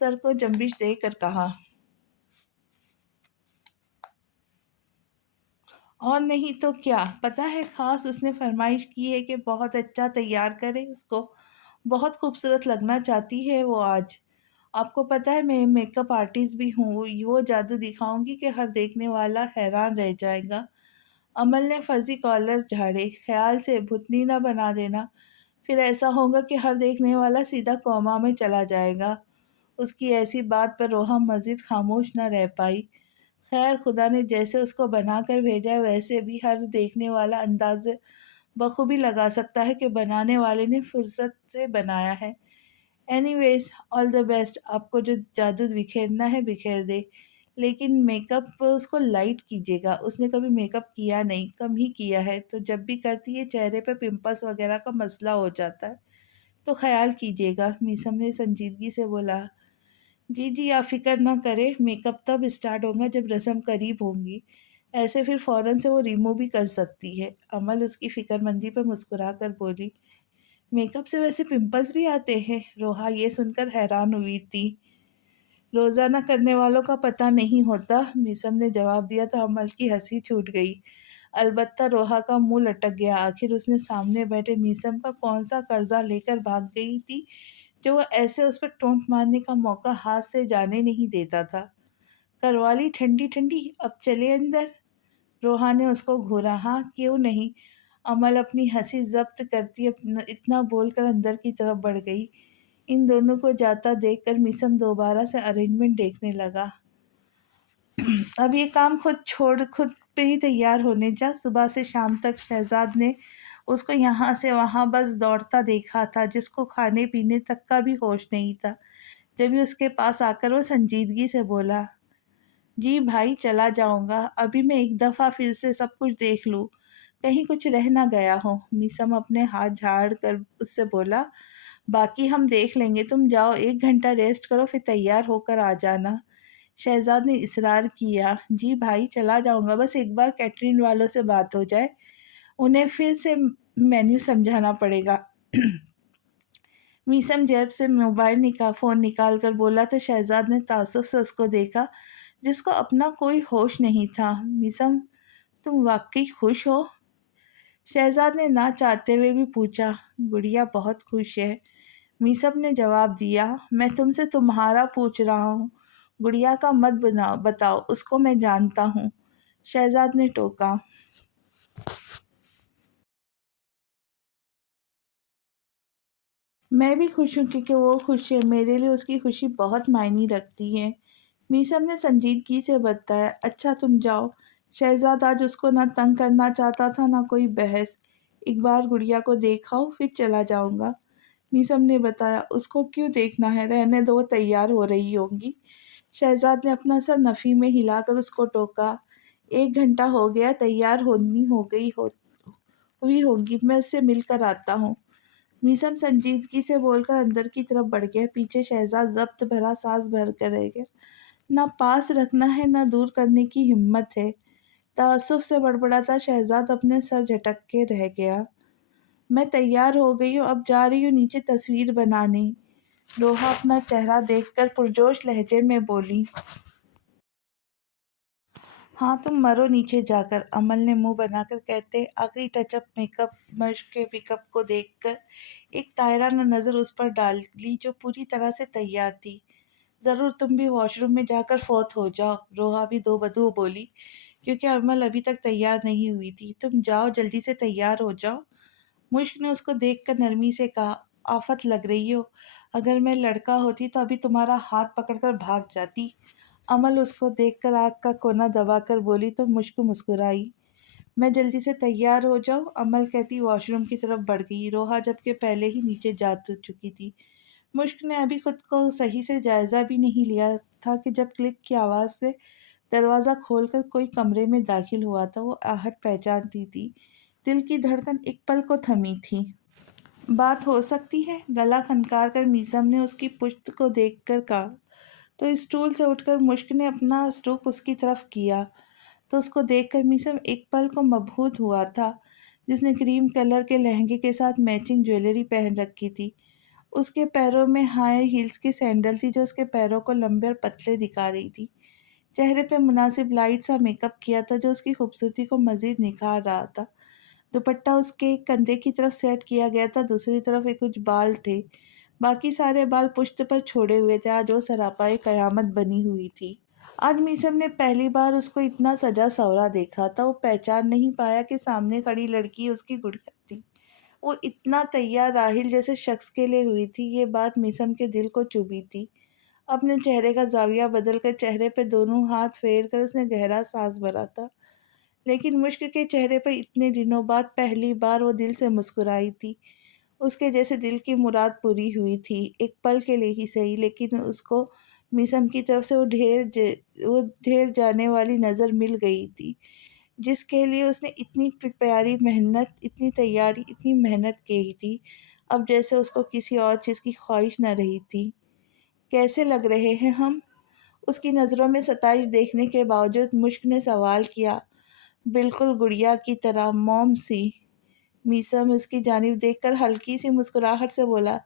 سر کو جنبش دے کر کہا۔ اور نہیں تو کیا، پتہ ہے خاص اس نے فرمائش کی ہے کہ بہت اچھا تیار کرے اس کو، بہت خوبصورت لگنا چاہتی ہے وہ آج۔ آپ کو پتہ ہے میں میک اپ آرٹسٹ بھی ہوں، وہ جادو دکھاؤں گی کہ ہر دیکھنے والا حیران رہ جائے گا۔ عمل نے فرضی کالر جھاڑے، خیال سے بھتنی نہ بنا دینا، پھر ایسا ہوگا کہ ہر دیکھنے والا سیدھا کوما میں چلا جائے گا۔ اس کی ایسی بات پر روحا مزید خاموش نہ رہ پائی۔ خیر، خدا نے جیسے اس کو بنا کر بھیجا ہے ویسے بھی ہر دیکھنے والا انداز بخوبی لگا سکتا ہے کہ بنانے والے نے فرصت سے بنایا ہے۔ Any ways all the best, آپ کو جو جادو بکھیرنا ہے بکھیر دے، لیکن میک اپ اس کو لائٹ کیجیے گا، اس نے کبھی میک اپ کیا نہیں، کم ہی کیا ہے، تو جب بھی کرتی ہے چہرے پہ پمپلس وغیرہ کا مسئلہ ہو جاتا ہے، تو خیال کیجیے گا۔ میسم نے سنجیدگی سے بولا، جی جی آپ فکر نہ کریں، میک اپ تب اسٹارٹ ہوگا جب رسم قریب ہوں گی، ایسے پھر فوراً سے وہ ریمو بھی کر سکتی ہے۔ عمل اس کی فکر مندی پہ مسکرا کر بولی، میک اپ سے ویسے پمپلز بھی آتے ہیں؟ روحا یہ سن کر حیران ہوئی تھی۔ روزانہ کرنے والوں کا پتہ نہیں ہوتا، میسم نے جواب دیا تو عمل کی ہنسی چھوٹ گئی۔ البتہ روحا کا منہ لٹک گیا، آخر اس نے سامنے بیٹھے میسم کا کون سا قرضہ لے کر بھاگ گئی تھی جو وہ ایسے اس پر ٹونٹ مارنے کا موقع ہاتھ سے جانے نہیں دیتا تھا۔ کروالی ٹھنڈی ٹھنڈی، اب چلے اندر؟ روحا نے اس کو گھورا۔ ہاں کیوں نہیں؟ عمل اپنی ہنسی ضبط کرتی اتنا بول کر اندر کی طرف بڑھ گئی۔ ان دونوں کو جاتا دیکھ کر میسم دوبارہ سے ارینجمنٹ دیکھنے لگا۔ اب یہ کام خود چھوڑ، خود پہ ہی تیار ہونے جا۔ صبح سے شام تک شہزاد نے اس کو یہاں سے وہاں بس دوڑتا دیکھا تھا، جس کو کھانے پینے تک کا بھی ہوش نہیں تھا۔ جبھی اس کے پاس آ کر وہ سنجیدگی سے بولا، جی بھائی چلا جاؤں گا، ابھی میں ایک دفعہ پھر سے سب کچھ دیکھ لوں، کہیں کچھ رہ نہ گیا ہو۔ میسم اپنے ہاتھ جھاڑ کر اس سے بولا، باقی ہم دیکھ لیں گے، تم جاؤ 1 گھنٹہ ریسٹ کرو پھر تیار ہو کر آ جانا۔ شہزاد نے اصرار کیا، جی بھائی چلا جاؤں گا، بس ایک بار کیٹرین والوں سے بات ہو جائے، انہیں پھر سے مینیو سمجھانا پڑے گا۔ میسم جیب سے فون نکال کر بولا تو شہزاد نے تعصب سے اس کو دیکھا، جس کو اپنا کوئی ہوش نہیں تھا۔ میسم تم واقعی خوش ہو؟ شہزاد نے نہ چاہتے ہوئے بھی پوچھا۔ گڑیا بہت خوش ہے، میسم نے جواب دیا۔ میں تم سے تمہارا پوچھ رہا ہوں، گڑیا کا مت بتاؤ، اس کو میں جانتا ہوں، شہزاد نے ٹوکا۔ میں بھی خوش ہوں کیونکہ وہ خوش ہے، میرے لیے اس کی خوشی بہت معنی رکھتی ہے، میسم نے سنجیدگی سے بتایا۔ اچھا تم جاؤ۔ شہزاد آج اس کو نہ تنگ کرنا چاہتا تھا نہ کوئی بحث۔ ایک بار گڑیا کو دیکھاؤ پھر چلا جاؤں گا، میسم نے بتایا۔ اس کو کیوں دیکھنا ہے، رہنے دو، وہ تیار ہو رہی ہوں گی۔ شہزاد نے اپنا سر نفی میں ہلا کر اس کو ٹوکا۔ 1 گھنٹہ ہو گیا، تیار ہونی ہوئی ہوگی، میں اس سے مل کر آتا ہوں۔ میسم سنجیدگی سے بول کر اندر کی طرف بڑھ گیا، پیچھے شہزاد ضبط بھرا سانس بھر کر رہ گیا۔ نہ پاس رکھنا ہے نہ دور کرنے کی ہمت ہے، تعصب سے بڑبڑاتا شہزاد اپنے سر جھٹک کے رہ گیا۔ میں تیار ہو گئی ہوں، اب جا رہی ہوں نیچے تصویر بنانے، روحا اپنا چہرہ دیکھ کر پرجوش لہجے میں بولی۔ ہاں تم مرو نیچے جا کر، عمل نے منہ بنا کر کہتے آخری ٹچ اپ میک اپ مشق کے پک اپ کو دیکھ کر ایک طاہرانہ نظر اس پر ڈالی جو پوری طرح سے تیار تھی۔ ضرور تم بھی واش روم میں جا کر فوت ہو جاؤ، روحا بھی دو بدو بولی، کیونکہ عمل ابھی تک تیار نہیں ہوئی تھی۔ تم جاؤ جلدی سے تیار ہو جاؤ۔ مشک نے اس کو دیکھ کر نرمی سے کہا، آفت لگ رہی ہو، اگر میں لڑکا ہوتی تو ابھی تمہارا ہاتھ پکڑ کر بھاگ جاتی۔ عمل اس کو دیکھ کر آنکھ کا کونا دبا کر بولی تو مشک مسکرائی۔ میں جلدی سے تیار ہو جاؤ، عمل کہتی واش روم کی طرف بڑھ گئی۔ روحا جبکہ پہلے ہی نیچے جا چکی تھی۔ مشک نے ابھی خود کو صحیح سے جائزہ بھی نہیں لیا تھا کہ جب کلک کی آواز سے دروازہ کھول کر کوئی کمرے میں داخل ہوا تھا۔ وہ آہٹ پہچانتی تھی، دل کی دھڑکن ایک پل کو تھمی تھی۔ بات ہو سکتی ہے؟ گلا کھنکار کر میسم نے اس کی پشت کو دیکھ کر کہا، تو اسٹول سے اٹھ کر مشک نے اپنا رخ اس کی طرف کیا تو اس کو دیکھ کر میسم ایک پل کو مبہوت ہوا تھا، جس نے کریم کلر کے لہنگے کے ساتھ میچنگ جویلری پہن رکھی تھی۔ اس کے پیروں میں ہائی ہیلز کی سینڈل تھی جو اس کے پیروں کو لمبے اور پتلے دکھا رہی تھی۔ چہرے پہ مناسب لائٹ سا میک اپ کیا تھا جو اس کی خوبصورتی کو مزید نکھار رہا تھا۔ دوپٹہ اس کے ایک کندھے کی طرف سیٹ کیا گیا تھا، دوسری طرف ایک کچھ بال تھے، باقی سارے بال پشت پر چھوڑے ہوئے تھے۔ آج وہ سراپائے قیامت بنی ہوئی تھی۔ آج میسم نے پہلی بار اس کو اتنا سجا سورا دیکھا تھا۔ وہ پہچان نہیں پایا کہ سامنے کھڑی لڑکی اس کی گڑیا تھی۔ وہ اتنا تیار راحل جیسے شخص کے لیے ہوئی تھی، یہ بات میسم کے دل کو چبھی تھی۔ اپنے چہرے کا زاویہ بدل کر چہرے پہ دونوں ہاتھ پھیر کر اس نے گہرا سانس بھرا تھا، لیکن مشک کے چہرے پر اتنے دنوں بعد پہلی بار وہ دل سے مسکرائی تھی۔ اس کے جیسے دل کی مراد پوری ہوئی تھی، ایک پل کے لیے ہی صحیح، لیکن اس کو میسم کی طرف سے وہ ڈھیر جانے والی نظر مل گئی تھی، جس کے لیے اس نے اتنی پیاری محنت، اتنی تیاری، اتنی محنت کی تھی، اب جیسے اس کو کسی اور چیز کی خواہش نہ رہی تھی۔ کیسے لگ رہے ہیں ہم؟ اس کی نظروں میں ستائش دیکھنے کے باوجود مشک نے سوال کیا۔ بالکل گڑیا کی طرح، موم سی۔ میسم اس کی جانب دیکھ کر ہلکی سی مسکراہٹ سے بولا،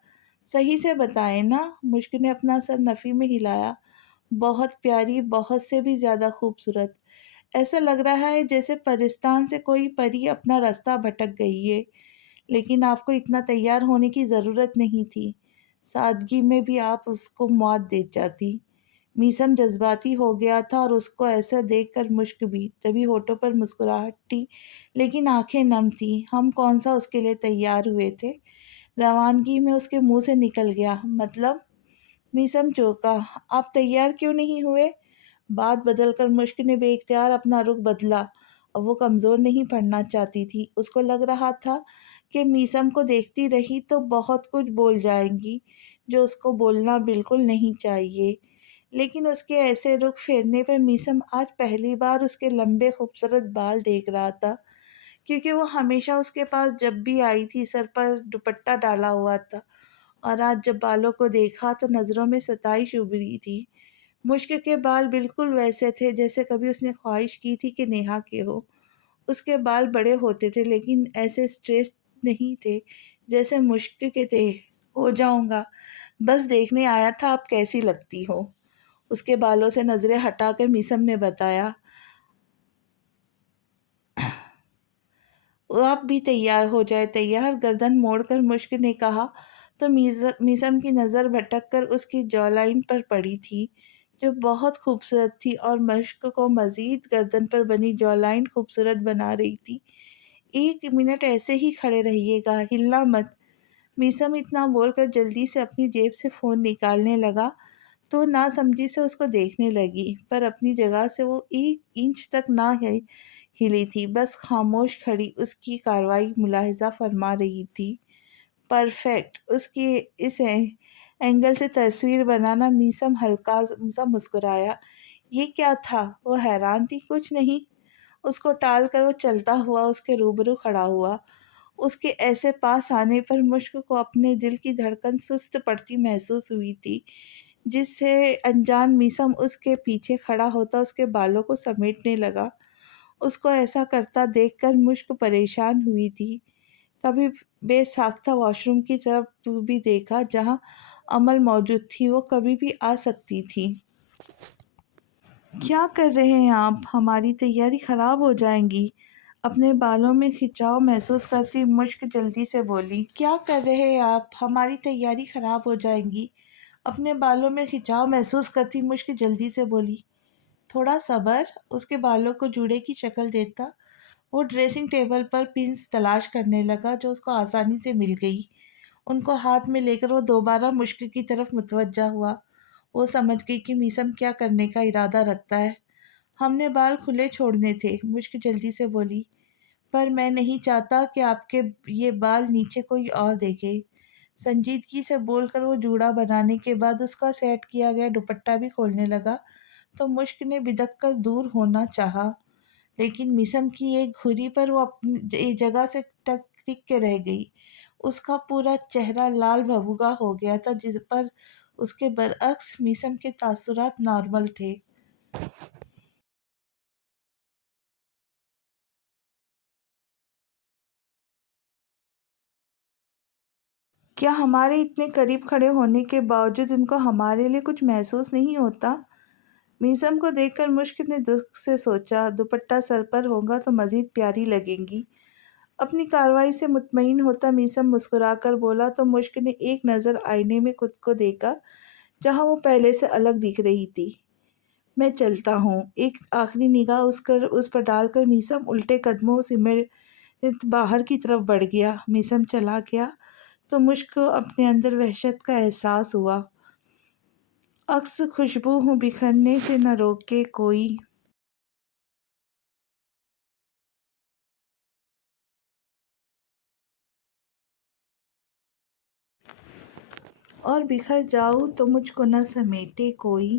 صحیح سے بتائیں نا؟ مشک نے اپنا سر نفی میں ہلایا۔ بہت پیاری، بہت سے بھی زیادہ خوبصورت۔ ایسا لگ رہا ہے جیسے پرستان سے کوئی پری اپنا راستہ بھٹک گئی ہے، لیکن آپ کو اتنا تیار ہونے کی ضرورت نہیں تھی، سادگی میں بھی آپ اس کو موت دے جاتی۔ میسم جذباتی ہو گیا تھا اور اس کو ایسا دیکھ کر مشک بھی، تبھی ہونٹوں پر مسکراہٹ تھی لیکن آنکھیں نم تھیں۔ ہم کون سا اس کے لیے تیار ہوئے تھے؟ روانگی میں اس کے منہ سے نکل گیا۔ مطلب؟ میسم چونکا۔ آپ تیار کیوں نہیں ہوئے؟ بات بدل کر مشک نے بے اختیار اپنا رخ بدلا۔ اب وہ کمزور نہیں پڑنا چاہتی تھی، اس کو لگ رہا تھا کہ میسم کو دیکھتی رہی تو بہت کچھ بول جائیں گی جو اس کو بولنا بالکل نہیں چاہیے، لیکن اس کے ایسے رخ پھیرنے پر میسم آج پہلی بار اس کے لمبے خوبصورت بال دیکھ رہا تھا، کیونکہ وہ ہمیشہ اس کے پاس جب بھی آئی تھی سر پر دوپٹہ ڈالا ہوا تھا، اور آج جب بالوں کو دیکھا تو نظروں میں ستائش ابھری تھی۔ مشک کے بال بالکل ویسے تھے جیسے کبھی اس نے خواہش کی تھی کہ نیہا کے ہو۔ اس کے بال بڑے ہوتے تھے لیکن ایسے اسٹریٹ نہیں تھے جیسے مشک کے تھے۔ ہو جاؤں گا، بس دیکھنے آیا تھا آپ کیسی لگتی ہو۔ اس کے بالوں سے نظریں ہٹا کر میسم نے بتایا، آپ بھی تیار ہو جائے۔ تیار؟ گردن موڑ کر مشک نے کہا تو میسم کی نظر بھٹک کر اس کی جو لائن پر پڑی تھی جو بہت خوبصورت تھی، اور مشک کو مزید گردن پر بنی جو لائن خوبصورت بنا رہی تھی۔ ایک منٹ ایسے ہی کھڑے رہیے گا، ہلنا مت۔ میسم اتنا بول کر جلدی سے اپنی جیب سے فون نکالنے لگا تو نہ سمجھی سے اس کو دیکھنے لگی، پر اپنی جگہ سے وہ 1 انچ تک نہ ہلی تھی، بس خاموش کھڑی اس کی کارروائی ملاحظہ فرما رہی تھی۔ پرفیکٹ۔ اس کی اس اینگل سے تصویر بنانا۔ میسم ہلکا سا مسکرایا۔ یہ کیا تھا؟ وہ حیران تھی۔ کچھ نہیں۔ اس کو ٹال کر وہ چلتا ہوا اس کے روبرو کھڑا ہوا۔ اس کے ایسے پاس آنے پر مشک کو اپنے دل کی دھڑکن سست پڑتی محسوس ہوئی تھی، جس سے انجان میسم اس کے پیچھے کھڑا ہوتا اس کے بالوں کو سمیٹنے لگا۔ اس کو ایسا کرتا دیکھ کر مشک پریشان ہوئی تھی۔ کبھی بے ساختہ واش روم کی طرف بھی دیکھا جہاں عمل موجود تھی، وہ کبھی بھی آ سکتی تھی۔ کیا کر رہے ہیں آپ؟ ہماری تیاری خراب ہو جائیں گی۔ اپنے بالوں میں کھچاؤ محسوس کرتی مشک جلدی سے بولی۔ کیا کر رہے ہیں آپ؟ ہماری تیاری خراب ہو جائیں گی۔ اپنے بالوں میں کھچاؤ محسوس کرتی مشک جلدی سے بولی۔ تھوڑا صبر۔ اس کے بالوں کو جوڑے کی شکل دیتا وہ ڈریسنگ ٹیبل پر پنس تلاش کرنے لگا جو اس کو آسانی سے مل گئی۔ ان کو ہاتھ میں لے کر وہ دوبارہ مشک کی طرف متوجہ ہوا۔ وہ سمجھ گئی کہ میسم کیا کرنے کا ارادہ رکھتا ہے۔ ہم نے بال کھلے چھوڑنے تھے، مشک جلدی سے بولی، پر میں نہیں چاہتا کہ آپ کے یہ بال نیچے کوئی اور دیکھے۔ سنجیدگی سے بول کر وہ جوڑا بنانے کے بعد اس کا سیٹ کیا گیا دوپٹہ بھی کھولنے لگا تو مشک نے بدک کر دور ہونا چاہا، لیکن میسم کی ایک گھری پر وہ اپنی جگہ سے ٹک کے رہ گئی۔ اس کا پورا چہرہ لال بھگوگا ہو گیا تھا، جس پر اس کے برعکس میسم کے تاثرات نارمل تھے۔ کیا ہمارے اتنے قریب کھڑے ہونے کے باوجود ان کو ہمارے لیے کچھ محسوس نہیں ہوتا؟ میسم کو دیکھ کر مشک نے دکھ سے سوچا، دوپٹہ سر پر ہوگا تو مزید پیاری لگیں گی۔ اپنی کارروائی سے مطمئن ہوتا میسم مسکرا کر بولا تو مشک نے ایک نظر آئینے میں خود کو دیکھا جہاں وہ پہلے سے الگ دکھ رہی تھی۔ میں چلتا ہوں۔ ایک آخری نگاہ اس پر ڈال کر میسم الٹے قدموں سمیت باہر کی طرف بڑھ گیا۔ میسم چلا گیا تو مشک کو اپنے اندر وحشت کا احساس ہوا۔ عکس خوشبو ہوں بکھرنے سے نہ روکے کوئی۔ اور بکھر جاؤں تو مجھ کو نہ سمیٹے کوئی۔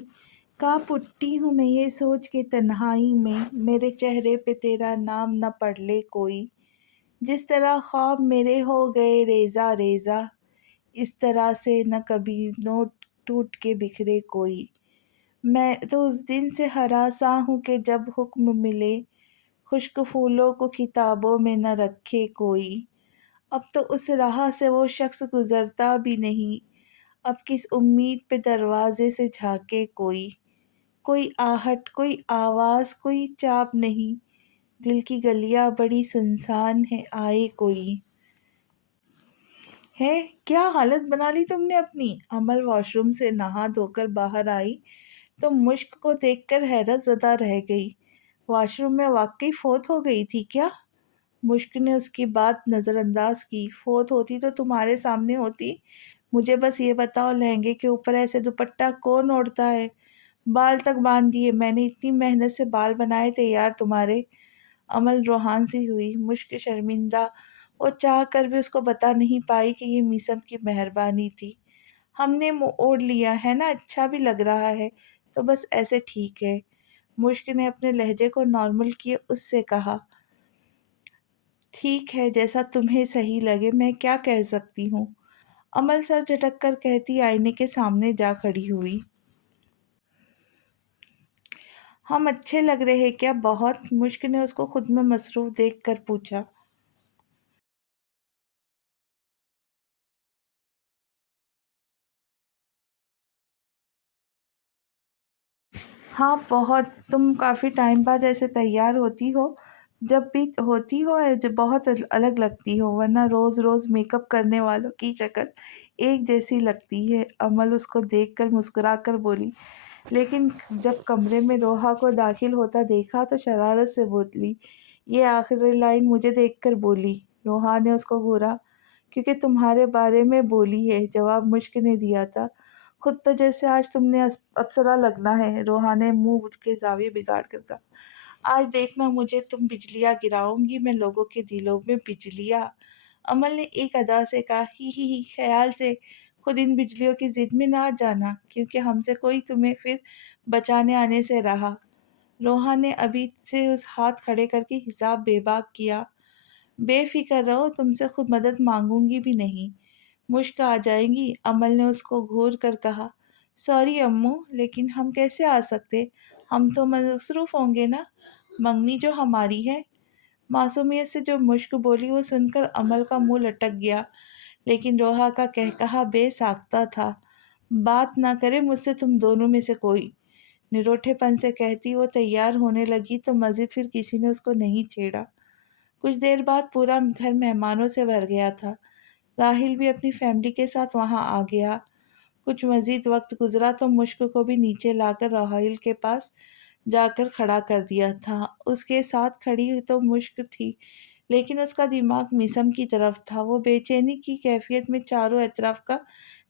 کانپ اٹھتی ہوں میں یہ سوچ کے تنہائی میں، میرے چہرے پہ تیرا نام نہ پڑھ لے کوئی۔ جس طرح خواب میرے ہو گئے ریزہ ریزہ، اس طرح سے نہ کبھی نوٹ ٹوٹ کے بکھرے کوئی۔ میں تو اس دن سے ہراساں ہوں کہ جب حکم ملے، خشک پھولوں کو کتابوں میں نہ رکھے کوئی۔ اب تو اس راہ سے وہ شخص گزرتا بھی نہیں، اب کس امید پہ دروازے سے جھانکے کوئی۔ کوئی آہٹ، کوئی آواز، کوئی چاپ نہیں، دل کی گلیاں بڑی سنسان ہے، آئے کوئی۔ ہے کیا حالت بنا لی تم نے اپنی؟ عمل واش روم سے نہا دھو کر باہر آئی تو مشک کو دیکھ کر حیرت زدہ رہ گئی۔ واش روم میں واقعی فوت ہو گئی تھی کیا؟ مشک نے اس کی بات نظر انداز کی۔ فوت ہوتی تو تمہارے سامنے ہوتی۔ مجھے بس یہ بتاؤ، لہنگے کے اوپر ایسے دوپٹہ کون اوڑھتا ہے؟ بال تک باندھ دیے، میں نے اتنی محنت سے بال بنائے تھے یار تمہارے۔ عمل روحان سی ہوئی، مشک شرمندہ، وہ چاہ کر بھی اس کو بتا نہیں پائی کہ یہ میثم کی مہربانی تھی۔ ہم نے منہ اوڑھ لیا ہے نا، اچھا بھی لگ رہا ہے تو بس ایسے ٹھیک ہے۔ مشک نے اپنے لہجے کو نارمل کیے اس سے کہا، ٹھیک ہے جیسا تمہیں صحیح لگے، میں کیا کہہ سکتی ہوں۔ عمل سر جھٹک کر کہتی آئینے کے سامنے جا کھڑی ہوئی، ہم اچھے لگ رہے کیا؟ بہت۔ مشک نے اس کو خود میں مصروف دیکھ کر پوچھا۔ ہاں بہت، تم کافی ٹائم بعد ایسے تیار ہوتی ہو، جب بھی ہوتی ہو جو بہت الگ لگتی ہو، ورنہ روز روز میک اپ کرنے والوں کی شکل ایک جیسی لگتی ہے۔ عمل اس کو دیکھ کر مسکرا کر بولی، لیکن جب کمرے میں روحا کو داخل ہوتا دیکھا تو شرارت سے بولی، یہ آخری لائن مجھے دیکھ کر بولی۔ روحا نے اس کو گھورا، کیونکہ تمہارے بارے میں بولی ہے، جواب مشک نے دیا تھا۔ خود تو جیسے آج تم نے اپسرا لگنا ہے، روحا نے منہ کے زاویے بگاڑ کر کہا۔ آج دیکھنا مجھے تم بجلیاں گراؤں گی میں لوگوں کے دلوں میں بجلیاں۔ عمل نے ایک ادا سے کہا، ہی، خیال سے خود ان بجلیوں کی ضد میں نہ آ جانا، کیونکہ ہم سے کوئی تمہیں پھر بچانے آنے سے رہا۔ روحا نے ابھی سے اس ہاتھ کھڑے کر کے حساب بے باک کیا۔ بے فکر رہو، تم سے خود مدد مانگوں گی بھی نہیں، مشک آ جائیں گی۔ عمل نے اس کو گھور کر کہا، سوری امو، لیکن ہم کیسے آ سکتے؟ ہم تو مصروف ہوں گے نا، منگنی جو ہماری ہے۔ معصومیت سے جو مشک بولی وہ سن کر عمل کا منہ لٹک گیا، لیکن روحا کا کہا بے ساختہ تھا۔ بات نہ کرے مجھ سے تم دونوں میں سے کوئی، نروٹھے پن سے کہتی وہ تیار ہونے لگی تو مزید پھر کسی نے اس کو نہیں چھیڑا۔ کچھ دیر بعد پورا گھر مہمانوں سے بھر گیا تھا۔ راہل بھی اپنی فیملی کے ساتھ وہاں آ گیا۔ کچھ مزید وقت گزرا تو مشک کو بھی نیچے لا کر راہل کے پاس جا کر کھڑا کر دیا تھا۔ اس کے ساتھ کھڑی تو مشک تھی، لیکن اس کا دماغ میثم کی طرف تھا۔ وہ بے چینی کی کیفیت میں چاروں اطراف کا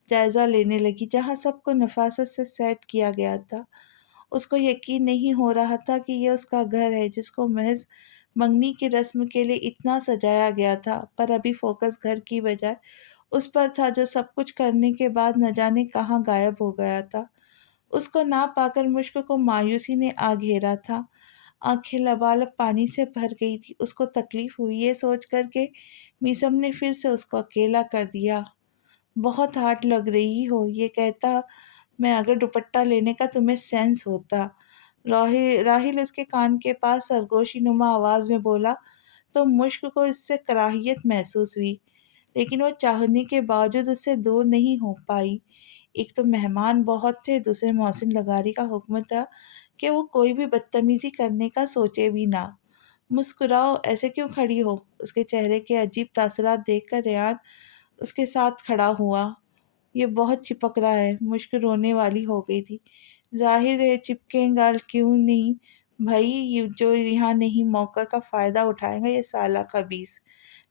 جائزہ لینے لگی، جہاں سب کو نفاست سے سیٹ کیا گیا تھا۔ اس کو یقین نہیں ہو رہا تھا کہ یہ اس کا گھر ہے، جس کو محض منگنی کی رسم کے لیے اتنا سجایا گیا تھا، پر ابھی فوکس گھر کی بجائے اس پر تھا جو سب کچھ کرنے کے بعد نہ جانے کہاں غائب ہو گیا تھا۔ اس کو نہ پا کر مشک کو مایوسی نے آ گھیرا تھا، آنکھیں لبالب پانی سے بھر گئی تھی۔ اس کو تکلیف ہوئی یہ سوچ کر کہ میثم نے پھر سے اس کو اکیلا کر دیا۔ بہت ہارڈ لگ رہی ہو، یہ کہتا میں اگر دوپٹہ لینے کا تمہیں سینس ہوتا۔ راہل اس کے کان کے پاس سرگوشی نما آواز میں بولا تو مشک کو اس سے کراہیت محسوس ہوئی، لیکن وہ چاہنے کے باوجود اس سے دور نہیں ہو پائی۔ ایک تو مہمان بہت تھے، دوسرے محسن لغاری کا حکم تھا کہ وہ کوئی بھی بدتمیزی کرنے کا سوچے بھی نہ۔ مسکراؤ، ایسے کیوں کھڑی ہو؟ اس کے چہرے کے عجیب تاثرات دیکھ کر ریحان اس کے ساتھ کھڑا ہوا۔ یہ بہت چپک رہا ہے۔ مشک رونے والی ہو گئی تھی۔ ظاہر ہے چپکیں گا، کیوں نہیں بھائی، یہ جو یہاں نہیں موقع کا فائدہ اٹھائے گا یہ سالہ خبیث۔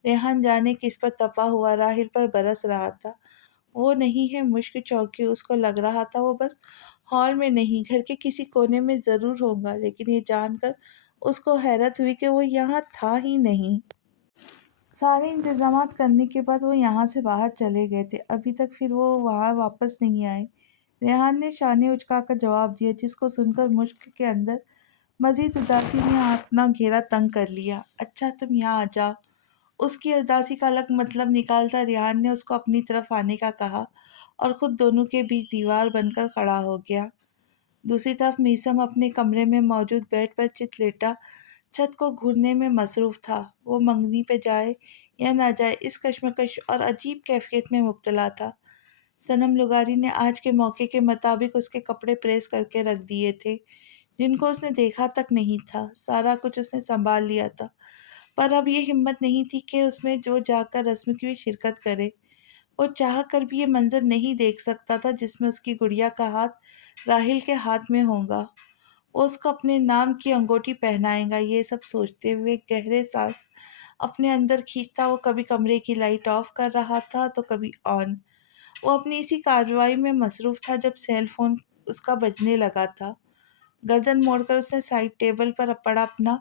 ریحان جانے کس پر تپا ہوا راہل پر برس رہا تھا۔ وہ نہیں ہے مشک چوکی، اس کو لگ رہا تھا وہ بس ہال میں نہیں گھر کے کسی کونے میں ضرور ہوگا، لیکن یہ جان کر اس کو حیرت ہوئی کہ وہ یہاں تھا ہی نہیں۔ سارے انتظامات کرنے کے بعد وہ یہاں سے باہر چلے گئے تھے، ابھی تک پھر وہ وہاں واپس نہیں آئے۔ ریحان نے شانے اچکا کر جواب دیا، جس کو سن کر مشک کے اندر مزید اداسی نے اپنا گھیرا تنگ کر لیا۔ اچھا تم یہاں آ جاؤ۔ اس کی اداسی کا الگ مطلب نکالتا ریحان نے اس کو اپنی طرف آنے کا کہا اور خود دونوں کے بیچ دیوار بن کر کھڑا ہو گیا۔ دوسری طرف میثم اپنے کمرے میں موجود بیڈ پر چت لیٹا چھت کو گھورنے میں مصروف تھا۔ وہ منگنی پہ جائے یا نہ جائے اس کشمکش اور عجیب کیفیت میں مبتلا تھا۔ صنم لغاری نے آج کے موقع کے مطابق اس کے کپڑے پریس کر کے رکھ دیے تھے، جن کو اس نے دیکھا تک نہیں تھا۔ سارا کچھ اس نے سنبھال لیا تھا، پر اب یہ ہمت نہیں تھی کہ اس میں جو جا کر رسم کی شرکت کرے۔ وہ چاہ کر بھی یہ منظر نہیں دیکھ سکتا تھا جس میں اس کی گڑیا کا ہاتھ راحیل کے ہاتھ میں ہوگا۔ وہ اس کو اپنے نام کی انگوٹھی پہنائے گا۔ یہ سب سوچتے ہوئے گہرے سانس اپنے اندر کھینچتا وہ کبھی کمرے کی لائٹ آف کر رہا تھا تو کبھی آن۔ وہ اپنی اسی کارروائی میں مصروف تھا جب سیل فون اس کا بجنے لگا تھا۔ گردن موڑ کر اس نے سائڈ ٹیبل پر پڑا اپنا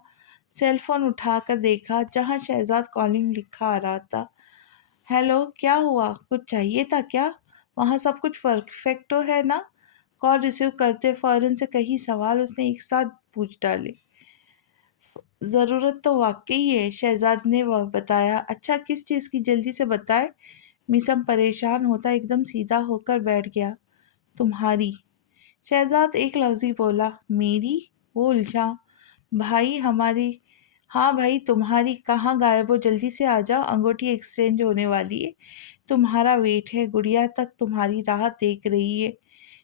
سیل فون اٹھا کر دیکھا، جہاں شہزاد کالنگ لکھا آ رہا تھا۔ ہیلو، کیا ہوا؟ کچھ چاہیے تھا کیا؟ وہاں سب کچھ پرفیکٹ تو ہے نا؟ کال ریسیو کرتے فوراً سے کئی سوال اس نے ایک ساتھ پوچھ ڈالے۔ ضرورت تو واقعی ہے، شہزاد نے بتایا۔ اچھا، کس چیز کی؟ جلدی سے بتائے۔ میثم پریشان ہوتا ایک دم سیدھا ہو کر بیٹھ گیا۔ تمہاری؟ شہزاد ایک لفظ ہی بولا۔ میری؟ وہ الجھا۔ بھائی ہماری؟ ہاں بھائی تمہاری۔ کہاں غائب ہو؟ جلدی سے آ جاؤ، انگوٹھی ایکسچینج ہونے والی ہے، تمہارا ویٹ ہے، گڑیا تک تمہاری راہ دیکھ رہی ہے۔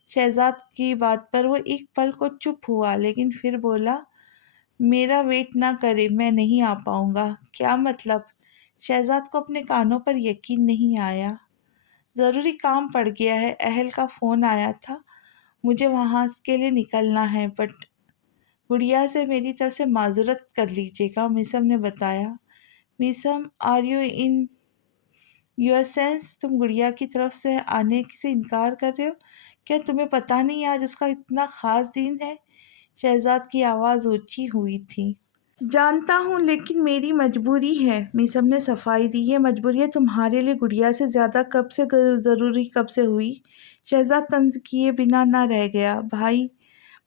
شہزاد کی بات پر وہ ایک پل کو چپ ہوا، لیکن پھر بولا، میرا ویٹ نہ کرے، میں نہیں آ پاؤں گا۔ کیا مطلب؟ شہزاد کو اپنے کانوں پر یقین نہیں آیا۔ ضروری کام پڑ گیا ہے، اہل کا فون آیا تھا، مجھے وہاں کے لیے نکلنا ہے، بٹ گڑیا سے میری طرف سے معذرت کر لیجیے گا، میثم نے بتایا۔ Maisam, are you in your sense? تم گڑیا کی طرف سے آنے سے انکار کر رہے ہو؟ کیا تمہیں پتہ نہیں آج اس کا اتنا خاص دن ہے؟ شہزاد کی آواز اونچی ہوئی تھی۔ جانتا ہوں، لیکن میری مجبوری ہے، میثم نے صفائی دی۔ یہ مجبوری ہے تمہارے لیے گڑیا سے زیادہ کب سے ضروری کب سے ہوئی؟ شہزاد طنز کیے بنا نہ رہ گیا۔ بھائی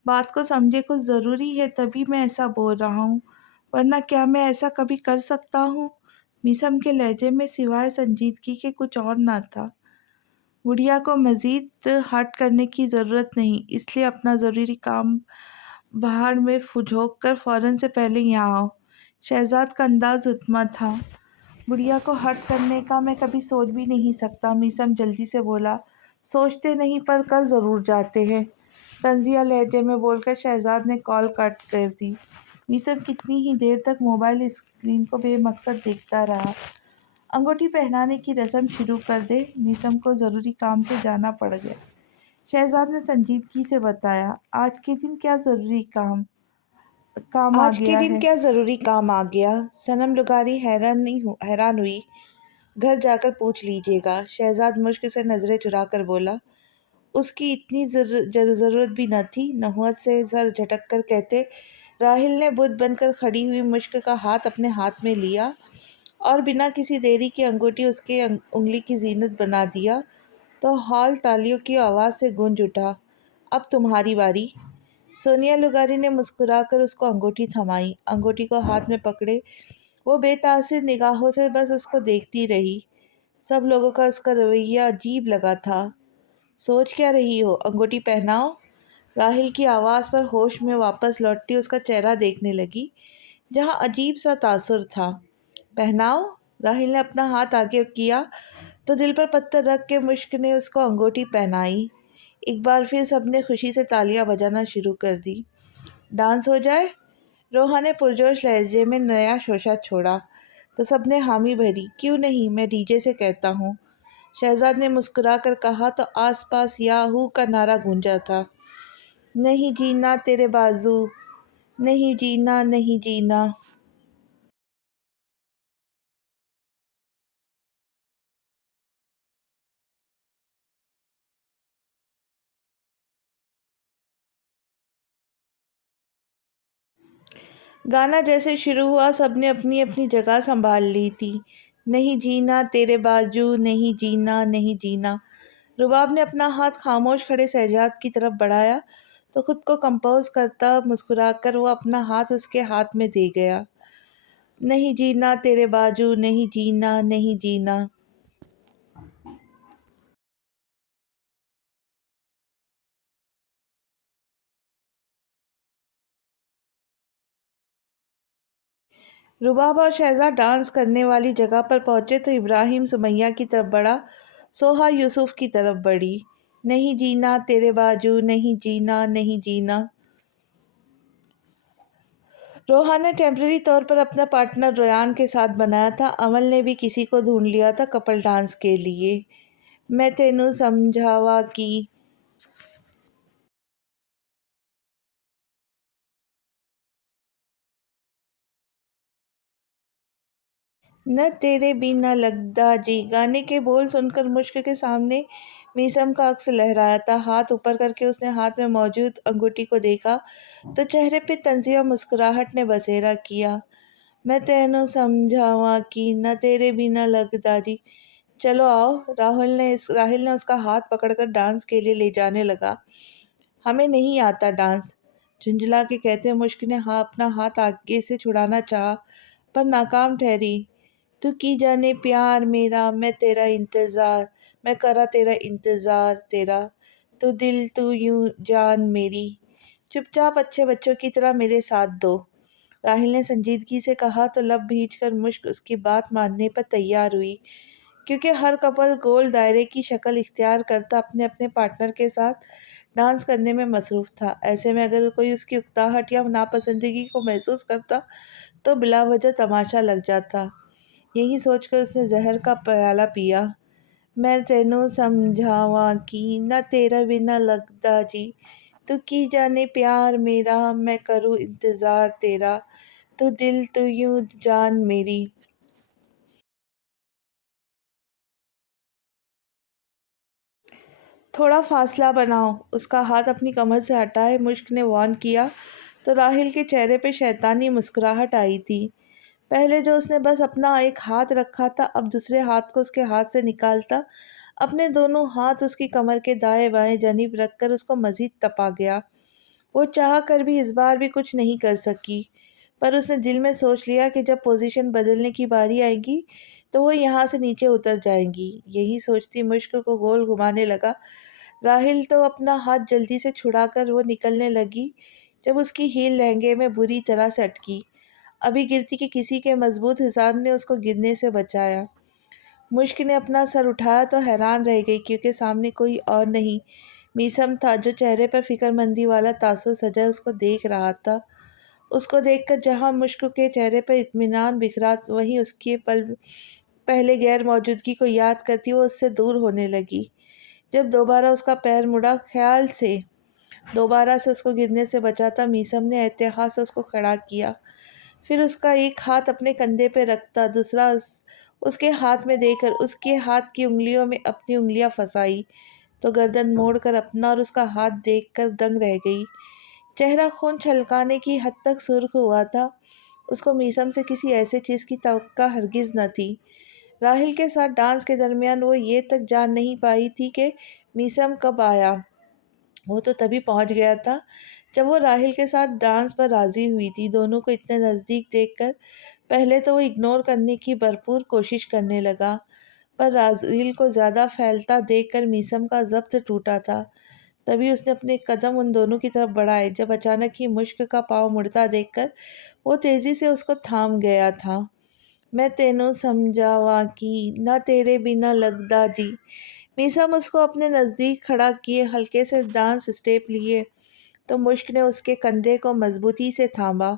بات کو سمجھے، کچھ ضروری ہے تبھی میں ایسا بول رہا ہوں، ورنہ کیا میں ایسا کبھی کر سکتا ہوں؟ میثم کے لہجے میں سوائے سنجیدگی کے کچھ اور نہ تھا۔ گڑیا کو مزید ہرٹ کرنے کی ضرورت نہیں، اس لیے اپنا ضروری کام بہار میں جھونک کر فوراً سے پہلے یہاں آؤ۔ شہزاد کا انداز اتما تھا۔ گڑیا کو ہرٹ کرنے کا میں کبھی سوچ بھی نہیں سکتا، میثم جلدی سے بولا۔ سوچتے نہیں پر کر ضرور جاتے ہیں، طنزیہ لہجے میں بول کر شہزاد نے کال کٹ کر دی۔ میثم کتنی ہی دیر تک موبائل اسکرین کو بے مقصد دیکھتا رہا۔ انگوٹھی پہنانے کی رسم شروع کر دے، میثم کو ضروری کام سے جانا پڑ گیا۔ شہزاد نے سنجیدگی سے بتایا، آج کے دن کیا ضروری کام آ آج کے گیا دن ہے؟ کیا ضروری کام آ گیا؟ صنم لغاری حیران ہوئی۔ گھر جا کر پوچھ لیجیے گا، شہزاد مشک سے نظریں چرا کر بولا۔ اس کی اتنی ضرورت بھی نہ تھی، نحوست سے سر جھٹک کر کہتے راحیل نے بت بن کر کھڑی ہوئی مشک کا ہاتھ اپنے ہاتھ میں لیا اور بنا کسی دیری کی انگوٹھی اس کے انگلی کی زینت بنا دیا تو ہال تالیوں کی آواز سے گونج اٹھا۔ اب تمہاری باری۔ سونیا لغاری نے مسکرا کر اس کو انگوٹھی تھمائی۔ انگوٹھی کو ہاتھ میں پکڑے وہ بے تاثر نگاہوں سے بس اس کو دیکھتی رہی۔ سب لوگوں کا اس کا رویہ عجیب لگا تھا۔ سوچ کیا رہی ہو؟ انگوٹھی پہناؤ۔ راحیل کی آواز پر ہوش میں واپس لوٹتی اس کا چہرہ دیکھنے لگی، جہاں عجیب سا تاثر تھا۔ پہناؤ؟ راحیل نے اپنا ہاتھ آگے کیا تو دل پر پتھر رکھ کے مشک نے اس کو انگوٹھی پہنائی۔ ایک بار پھر سب نے خوشی سے تالیاں بجانا شروع کر دی۔ ڈانس ہو جائے؟ روحا نے پرجوش لہجے میں نیا شوشہ چھوڑا تو سب نے حامی بھری۔ کیوں نہیں، میں ڈی جے سے کہتا ہوں، شہزاد نے مسکرا کر کہا تو آس پاس یاہو کا نعرہ گونجا تھا۔ نہیں جینا تیرے بازو، نہیں جینا، نہیں جینا۔ گانا جیسے شروع ہوا سب نے اپنی اپنی جگہ سنبھال لی تھی۔ نہیں جینا تیرے باجو، نہیں جینا نہیں جینا۔ رباب نے اپنا ہاتھ خاموش کھڑے سہجاد کی طرف بڑھایا تو خود کو کمپوز کرتا مسکرا کر وہ اپنا ہاتھ اس کے ہاتھ میں دے گیا۔ نہیں جینا تیرے باجو، نہیں جینا نہیں جینا۔ رباب اور شہزاد ڈانس کرنے والی جگہ پر پہنچے تو ابراہیم سمیہ کی طرف بڑھا، سوہا یوسف کی طرف بڑھی۔ نہیں جینا تیرے باجو، نہیں جینا نہیں جینا۔ روحان نے ٹیمپرری طور پر اپنا پارٹنر ریان کے ساتھ بنایا تھا، امل نے بھی کسی کو ڈھونڈ لیا تھا کپل ڈانس کے لیے۔ میں تینوں سمجھاوا کی نہ تیرے بنا لگدا جی گانے کے بول سن کر مشک کے سامنے میسم کا عکس لہرایا تھا۔ ہاتھ اوپر کر کے اس نے ہاتھ میں موجود انگوٹھی کو دیکھا تو چہرے پہ طنزیہ مسکراہٹ نے بسیرا کیا۔ میں تینوں سمجھاوا کی نہ تیرے بنا لگدا جی۔ چلو آؤ، راہل نے اس کا ہاتھ پکڑ کر ڈانس کے لیے لے جانے لگا۔ ہمیں نہیں آتا ڈانس، جھنجھلا کے کہتے مشک نے اپنا ہاتھ آگے سے چھڑانا چاہا پر ناکام ٹھہری۔ تو کی جانے پیار میرا، میں تیرا انتظار، میں کرا تیرا انتظار تیرا، تو دل تو یوں جان میری، چپ چاپ اچھے بچوں کی طرح میرے ساتھ دو۔ راہل نے سنجیدگی سے کہا تو لب بھیج کر مشک اس کی بات ماننے پر تیار ہوئی، کیونکہ ہر کپل گول دائرے کی شکل اختیار کرتا اپنے اپنے پارٹنر کے ساتھ ڈانس کرنے میں مصروف تھا۔ ایسے میں اگر کوئی اس کی اکتاہٹ یا ناپسندگی کو محسوس کرتا تو بلا وجہ تماشا لگ جاتا۔ یہی سوچ کر اس نے زہر کا پیالہ پیا۔ میں تینوں سمجھاوا کی نہ تیرا بنا لگدا جی، تو کی جانے پیار میرا، میں کروں انتظار تیرا، تو دل تو یوں جان میری۔ تھوڑا فاصلہ بناؤ، اس کا ہاتھ اپنی کمر سے ہٹائے مشک نے وارن کیا تو راہل کے چہرے پہ شیطانی مسکراہٹ آئی تھی۔ پہلے جو اس نے بس اپنا ایک ہاتھ رکھا تھا، اب دوسرے ہاتھ کو اس کے ہاتھ سے نکالتا اپنے دونوں ہاتھ اس کی کمر کے دائیں بائیں جانب رکھ کر اس کو مزید تپا گیا۔ وہ چاہ کر بھی اس بار بھی کچھ نہیں کر سکی، پر اس نے دل میں سوچ لیا کہ جب پوزیشن بدلنے کی باری آئے گی تو وہ یہاں سے نیچے اتر جائیں گی۔ یہی سوچتی مشک کو گول گھمانے لگا راہل تو اپنا ہاتھ جلدی سے چھڑا کر وہ نکلنے لگی جب اس کی ہیل لہنگے میں بری طرح سے اٹکی۔ ابھی گرتی کہ کسی کے مضبوط حصان نے اس کو گرنے سے بچایا۔ مشک نے اپنا سر اٹھایا تو حیران رہ گئی، کیونکہ سامنے کوئی اور نہیں میسم تھا جو چہرے پر فکر مندی والا تاثر سجا اس کو دیکھ رہا تھا۔ اس کو دیکھ کر جہاں مشک کے چہرے پر اطمینان بکھرا وہیں اس کی پہلے غیر موجودگی کو یاد کرتی وہ اس سے دور ہونے لگی۔ جب دوبارہ اس کا پیر مڑا، خیال سے دوبارہ سے اس کو گرنے سے بچاتا میسم نے احتیاط سے اس کو کھڑا کیا، پھر اس کا ایک ہاتھ اپنے کندھے پہ رکھتا دوسرا اس کے ہاتھ میں دے کر اس کے ہاتھ کی انگلیوں میں اپنی انگلیاں پھنسائی تو گردن موڑ کر اپنا اور اس کا ہاتھ دیکھ کر دنگ رہ گئی۔ چہرہ خون چھلکانے کی حد تک سرخ ہوا تھا۔ اس کو میسم سے کسی ایسے چیز کی توقع ہرگز نہ تھی۔ راہل کے ساتھ ڈانس کے درمیان وہ یہ تک جان نہیں پائی تھی کہ میسم کب آیا۔ وہ تو تبھی پہنچ گیا تھا جب وہ راہل کے ساتھ ڈانس پر راضی ہوئی تھی۔ دونوں کو اتنے نزدیک دیکھ کر پہلے تو وہ اگنور کرنے کی بھرپور کوشش کرنے لگا، پر راہل کو زیادہ پھیلتا دیکھ کر میسم کا ضبط ٹوٹا تھا۔ تبھی اس نے اپنے قدم ان دونوں کی طرف بڑھائے جب اچانک ہی مشک کا پاؤں مڑتا دیکھ کر وہ تیزی سے اس کو تھام گیا تھا۔ میں تینوں سمجھاوا کی نہ تیرے بنا لگدا جی۔ میسم اس کو اپنے نزدیک کھڑا کیے ہلکے سے ڈانس اسٹیپ لیے تو مشک نے اس کے کندھے کو مضبوطی سے تھاما۔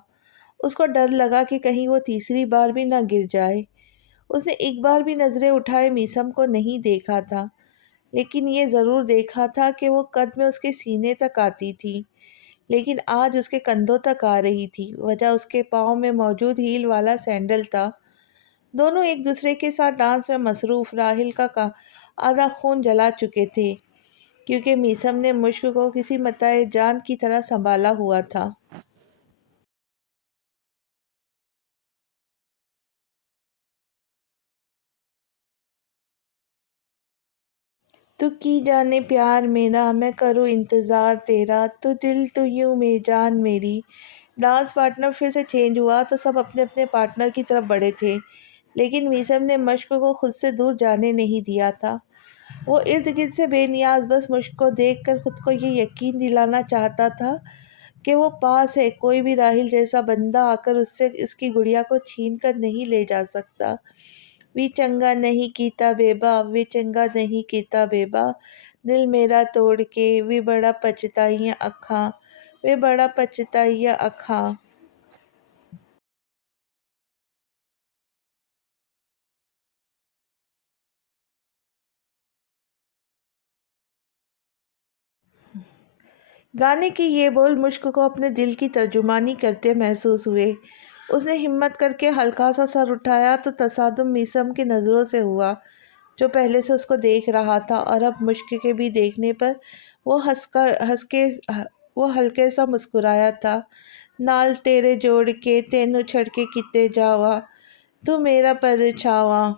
اس کو ڈر لگا کہ کہیں وہ تیسری بار بھی نہ گر جائے۔ اس نے ایک بار بھی نظریں اٹھائے میسم کو نہیں دیکھا تھا، لیکن یہ ضرور دیکھا تھا کہ وہ قد میں اس کے سینے تک آتی تھی، لیکن آج اس کے کندھوں تک آ رہی تھی۔ وجہ اس کے پاؤں میں موجود ہیل والا سینڈل تھا۔ دونوں ایک دوسرے کے ساتھ ڈانس میں مصروف، راہل کا آدھا خون جلا چکے تھے کیونکہ میسم نے مشک کو کسی متاع جان کی طرح سنبھالا ہوا تھا۔ تو کی جانے پیار میرا، میں کروں انتظار تیرا، تو دل تو یوں میں جان میری۔ ڈانس پارٹنر پھر سے چینج ہوا تو سب اپنے اپنے پارٹنر کی طرف بڑھے تھے، لیکن میسم نے مشق کو خود سے دور جانے نہیں دیا تھا۔ وہ ارد گرد سے بے نیاز بس مشق کو دیکھ کر خود کو یہ یقین دلانا چاہتا تھا کہ وہ پاس ہے، کوئی بھی راحل جیسا بندہ آ کر اس سے اس کی گڑیا کو چھین کر نہیں لے جا سکتا۔ وی چنگا نہیں کیتا بیبا، وی چنگا نہیں کیتا بیبا، دل میرا توڑ کے وی بڑا پچھتائیاں اکھاں، وی بڑا پچھتائیاں اکھاں۔ گانے کی یہ بول مشک کو اپنے دل کی ترجمانی کرتے محسوس ہوئے۔ اس نے ہمت کر کے ہلکا سا سر اٹھایا تو تصادم میسم کی نظروں سے ہوا، جو پہلے سے اس کو دیکھ رہا تھا، اور اب مشک کے بھی دیکھنے پر وہ ہلکے سا مسکرایا تھا۔ نال تیرے جوڑ کے تینوں چھڑ کے کتے جاوا، تو میرا پرچھاواں،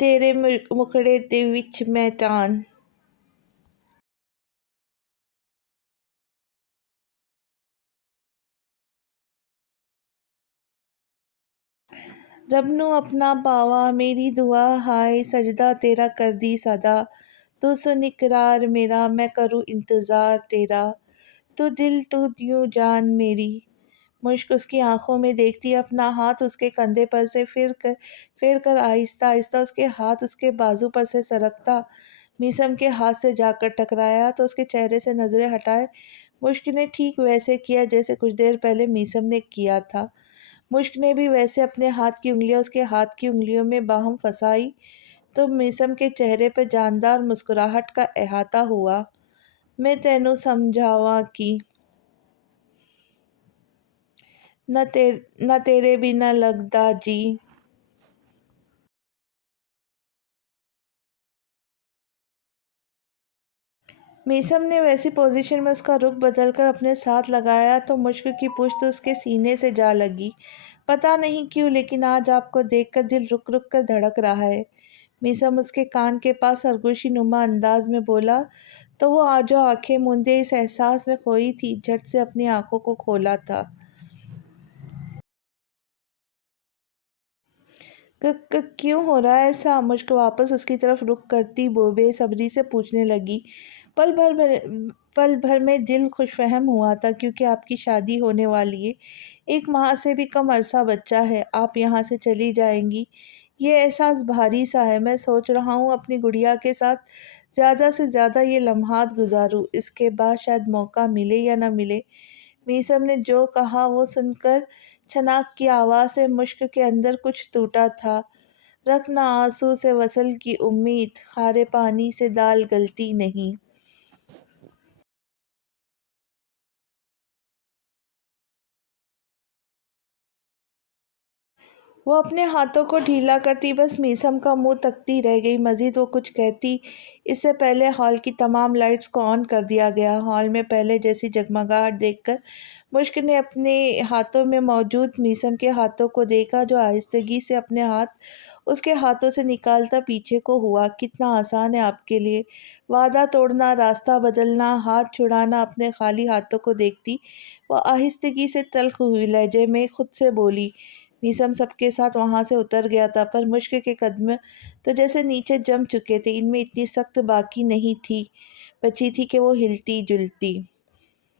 تیرے مکڑے دے وچ میں تان۔ رب نوں اپنا پاوا، میری دعا ہائے سجدہ تیرا کر دی سدا، تو سن اقرار میرا، میں کروں انتظار تیرا، تو دل تو یوں جان میری۔ مشک اس کی آنکھوں میں دیکھتی اپنا ہاتھ اس کے کندھے پر سے پھیر کر آہستہ آہستہ اس کے ہاتھ اس کے بازو پر سے سرکتا میسم کے ہاتھ سے جا کر ٹکرایا تو اس کے چہرے سے نظریں ہٹائے مشک نے ٹھیک ویسے کیا جیسے کچھ دیر پہلے میسم نے کیا تھا۔ مشک نے بھی ویسے اپنے ہاتھ کی انگلیاں اس کے ہاتھ کی انگلیوں میں باہم پھنسائی تو میسم کے چہرے پر جاندار مسکراہٹ کا احاطہ ہوا۔ میں تینوں سمجھاواں کی نہ تیرے بنا لگدا جی۔ میسم نے ویسی پوزیشن میں اس کا رخ بدل کر اپنے ساتھ لگایا تو مشک کی پشت اس کے سینے سے جا لگی۔ پتہ نہیں کیوں لیکن آج آپ کو دیکھ کر دل رک رک کر دھڑک رہا ہے، میسم اس کے کان کے پاس سرگوشی نما انداز میں بولا تو وہ جو آنکھیں موندے اس احساس میں کھوئی تھی جھٹ سے اپنی آنکھوں کو کھولا تھا۔ کیوں ہو رہا ہے ایسا؟ مشک واپس اس کی طرف رخ کرتی بے صبری سے پوچھنے لگی۔ پل بھر میں دل خوش فہم ہوا تھا کیونکہ آپ کی شادی ہونے والی ہے، 1 ماہ سے بھی کم عرصہ بچہ ہے، آپ یہاں سے چلی جائیں گی، یہ احساس بھاری سا ہے۔ میں سوچ رہا ہوں اپنی گڑیا کے ساتھ زیادہ سے زیادہ یہ لمحات گزاروں، اس کے بعد شاید موقع ملے یا نہ ملے۔ میسم نے جو کہا وہ سن کر چھناک کی آواز سے مشک کے اندر کچھ ٹوٹا تھا۔ رکھنا آنسو سے وصل کی امید، کھارے پانی سے دال گلتی نہیں۔ وہ اپنے ہاتھوں کو ڈھیلا کرتی بس میسم کا منہ تکتی رہ گئی، مزید وہ کچھ کہتی اس سے پہلے ہال کی تمام لائٹس کو آن کر دیا گیا۔ ہال میں پہلے جیسی جگمگاہٹ دیکھ کر مشک نے اپنے ہاتھوں میں موجود میسم کے ہاتھوں کو دیکھا جو آہستگی سے اپنے ہاتھ اس کے ہاتھوں سے نکالتا پیچھے کو ہوا۔ کتنا آسان ہے آپ کے لیے وعدہ توڑنا، راستہ بدلنا، ہاتھ چھڑانا۔ اپنے خالی ہاتھوں کو دیکھتی وہ آہستگی سے تلخ ہوئی لہجے میں خود سے بولی۔ میسم سب کے ساتھ وہاں سے اتر گیا تھا پر مشک کے قدم تو جیسے نیچے جم چکے تھے، ان میں اتنی سخت باقی نہیں تھی بچی تھی کہ وہ ہلتی جلتی۔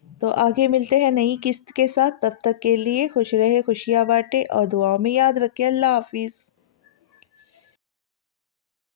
تو آگے ملتے ہیں نئی قسط کے ساتھ، تب تک کے لیے خوش رہے، خوشیاں بانٹے اور دعاؤں میں یاد رکھے۔ اللہ حافظ۔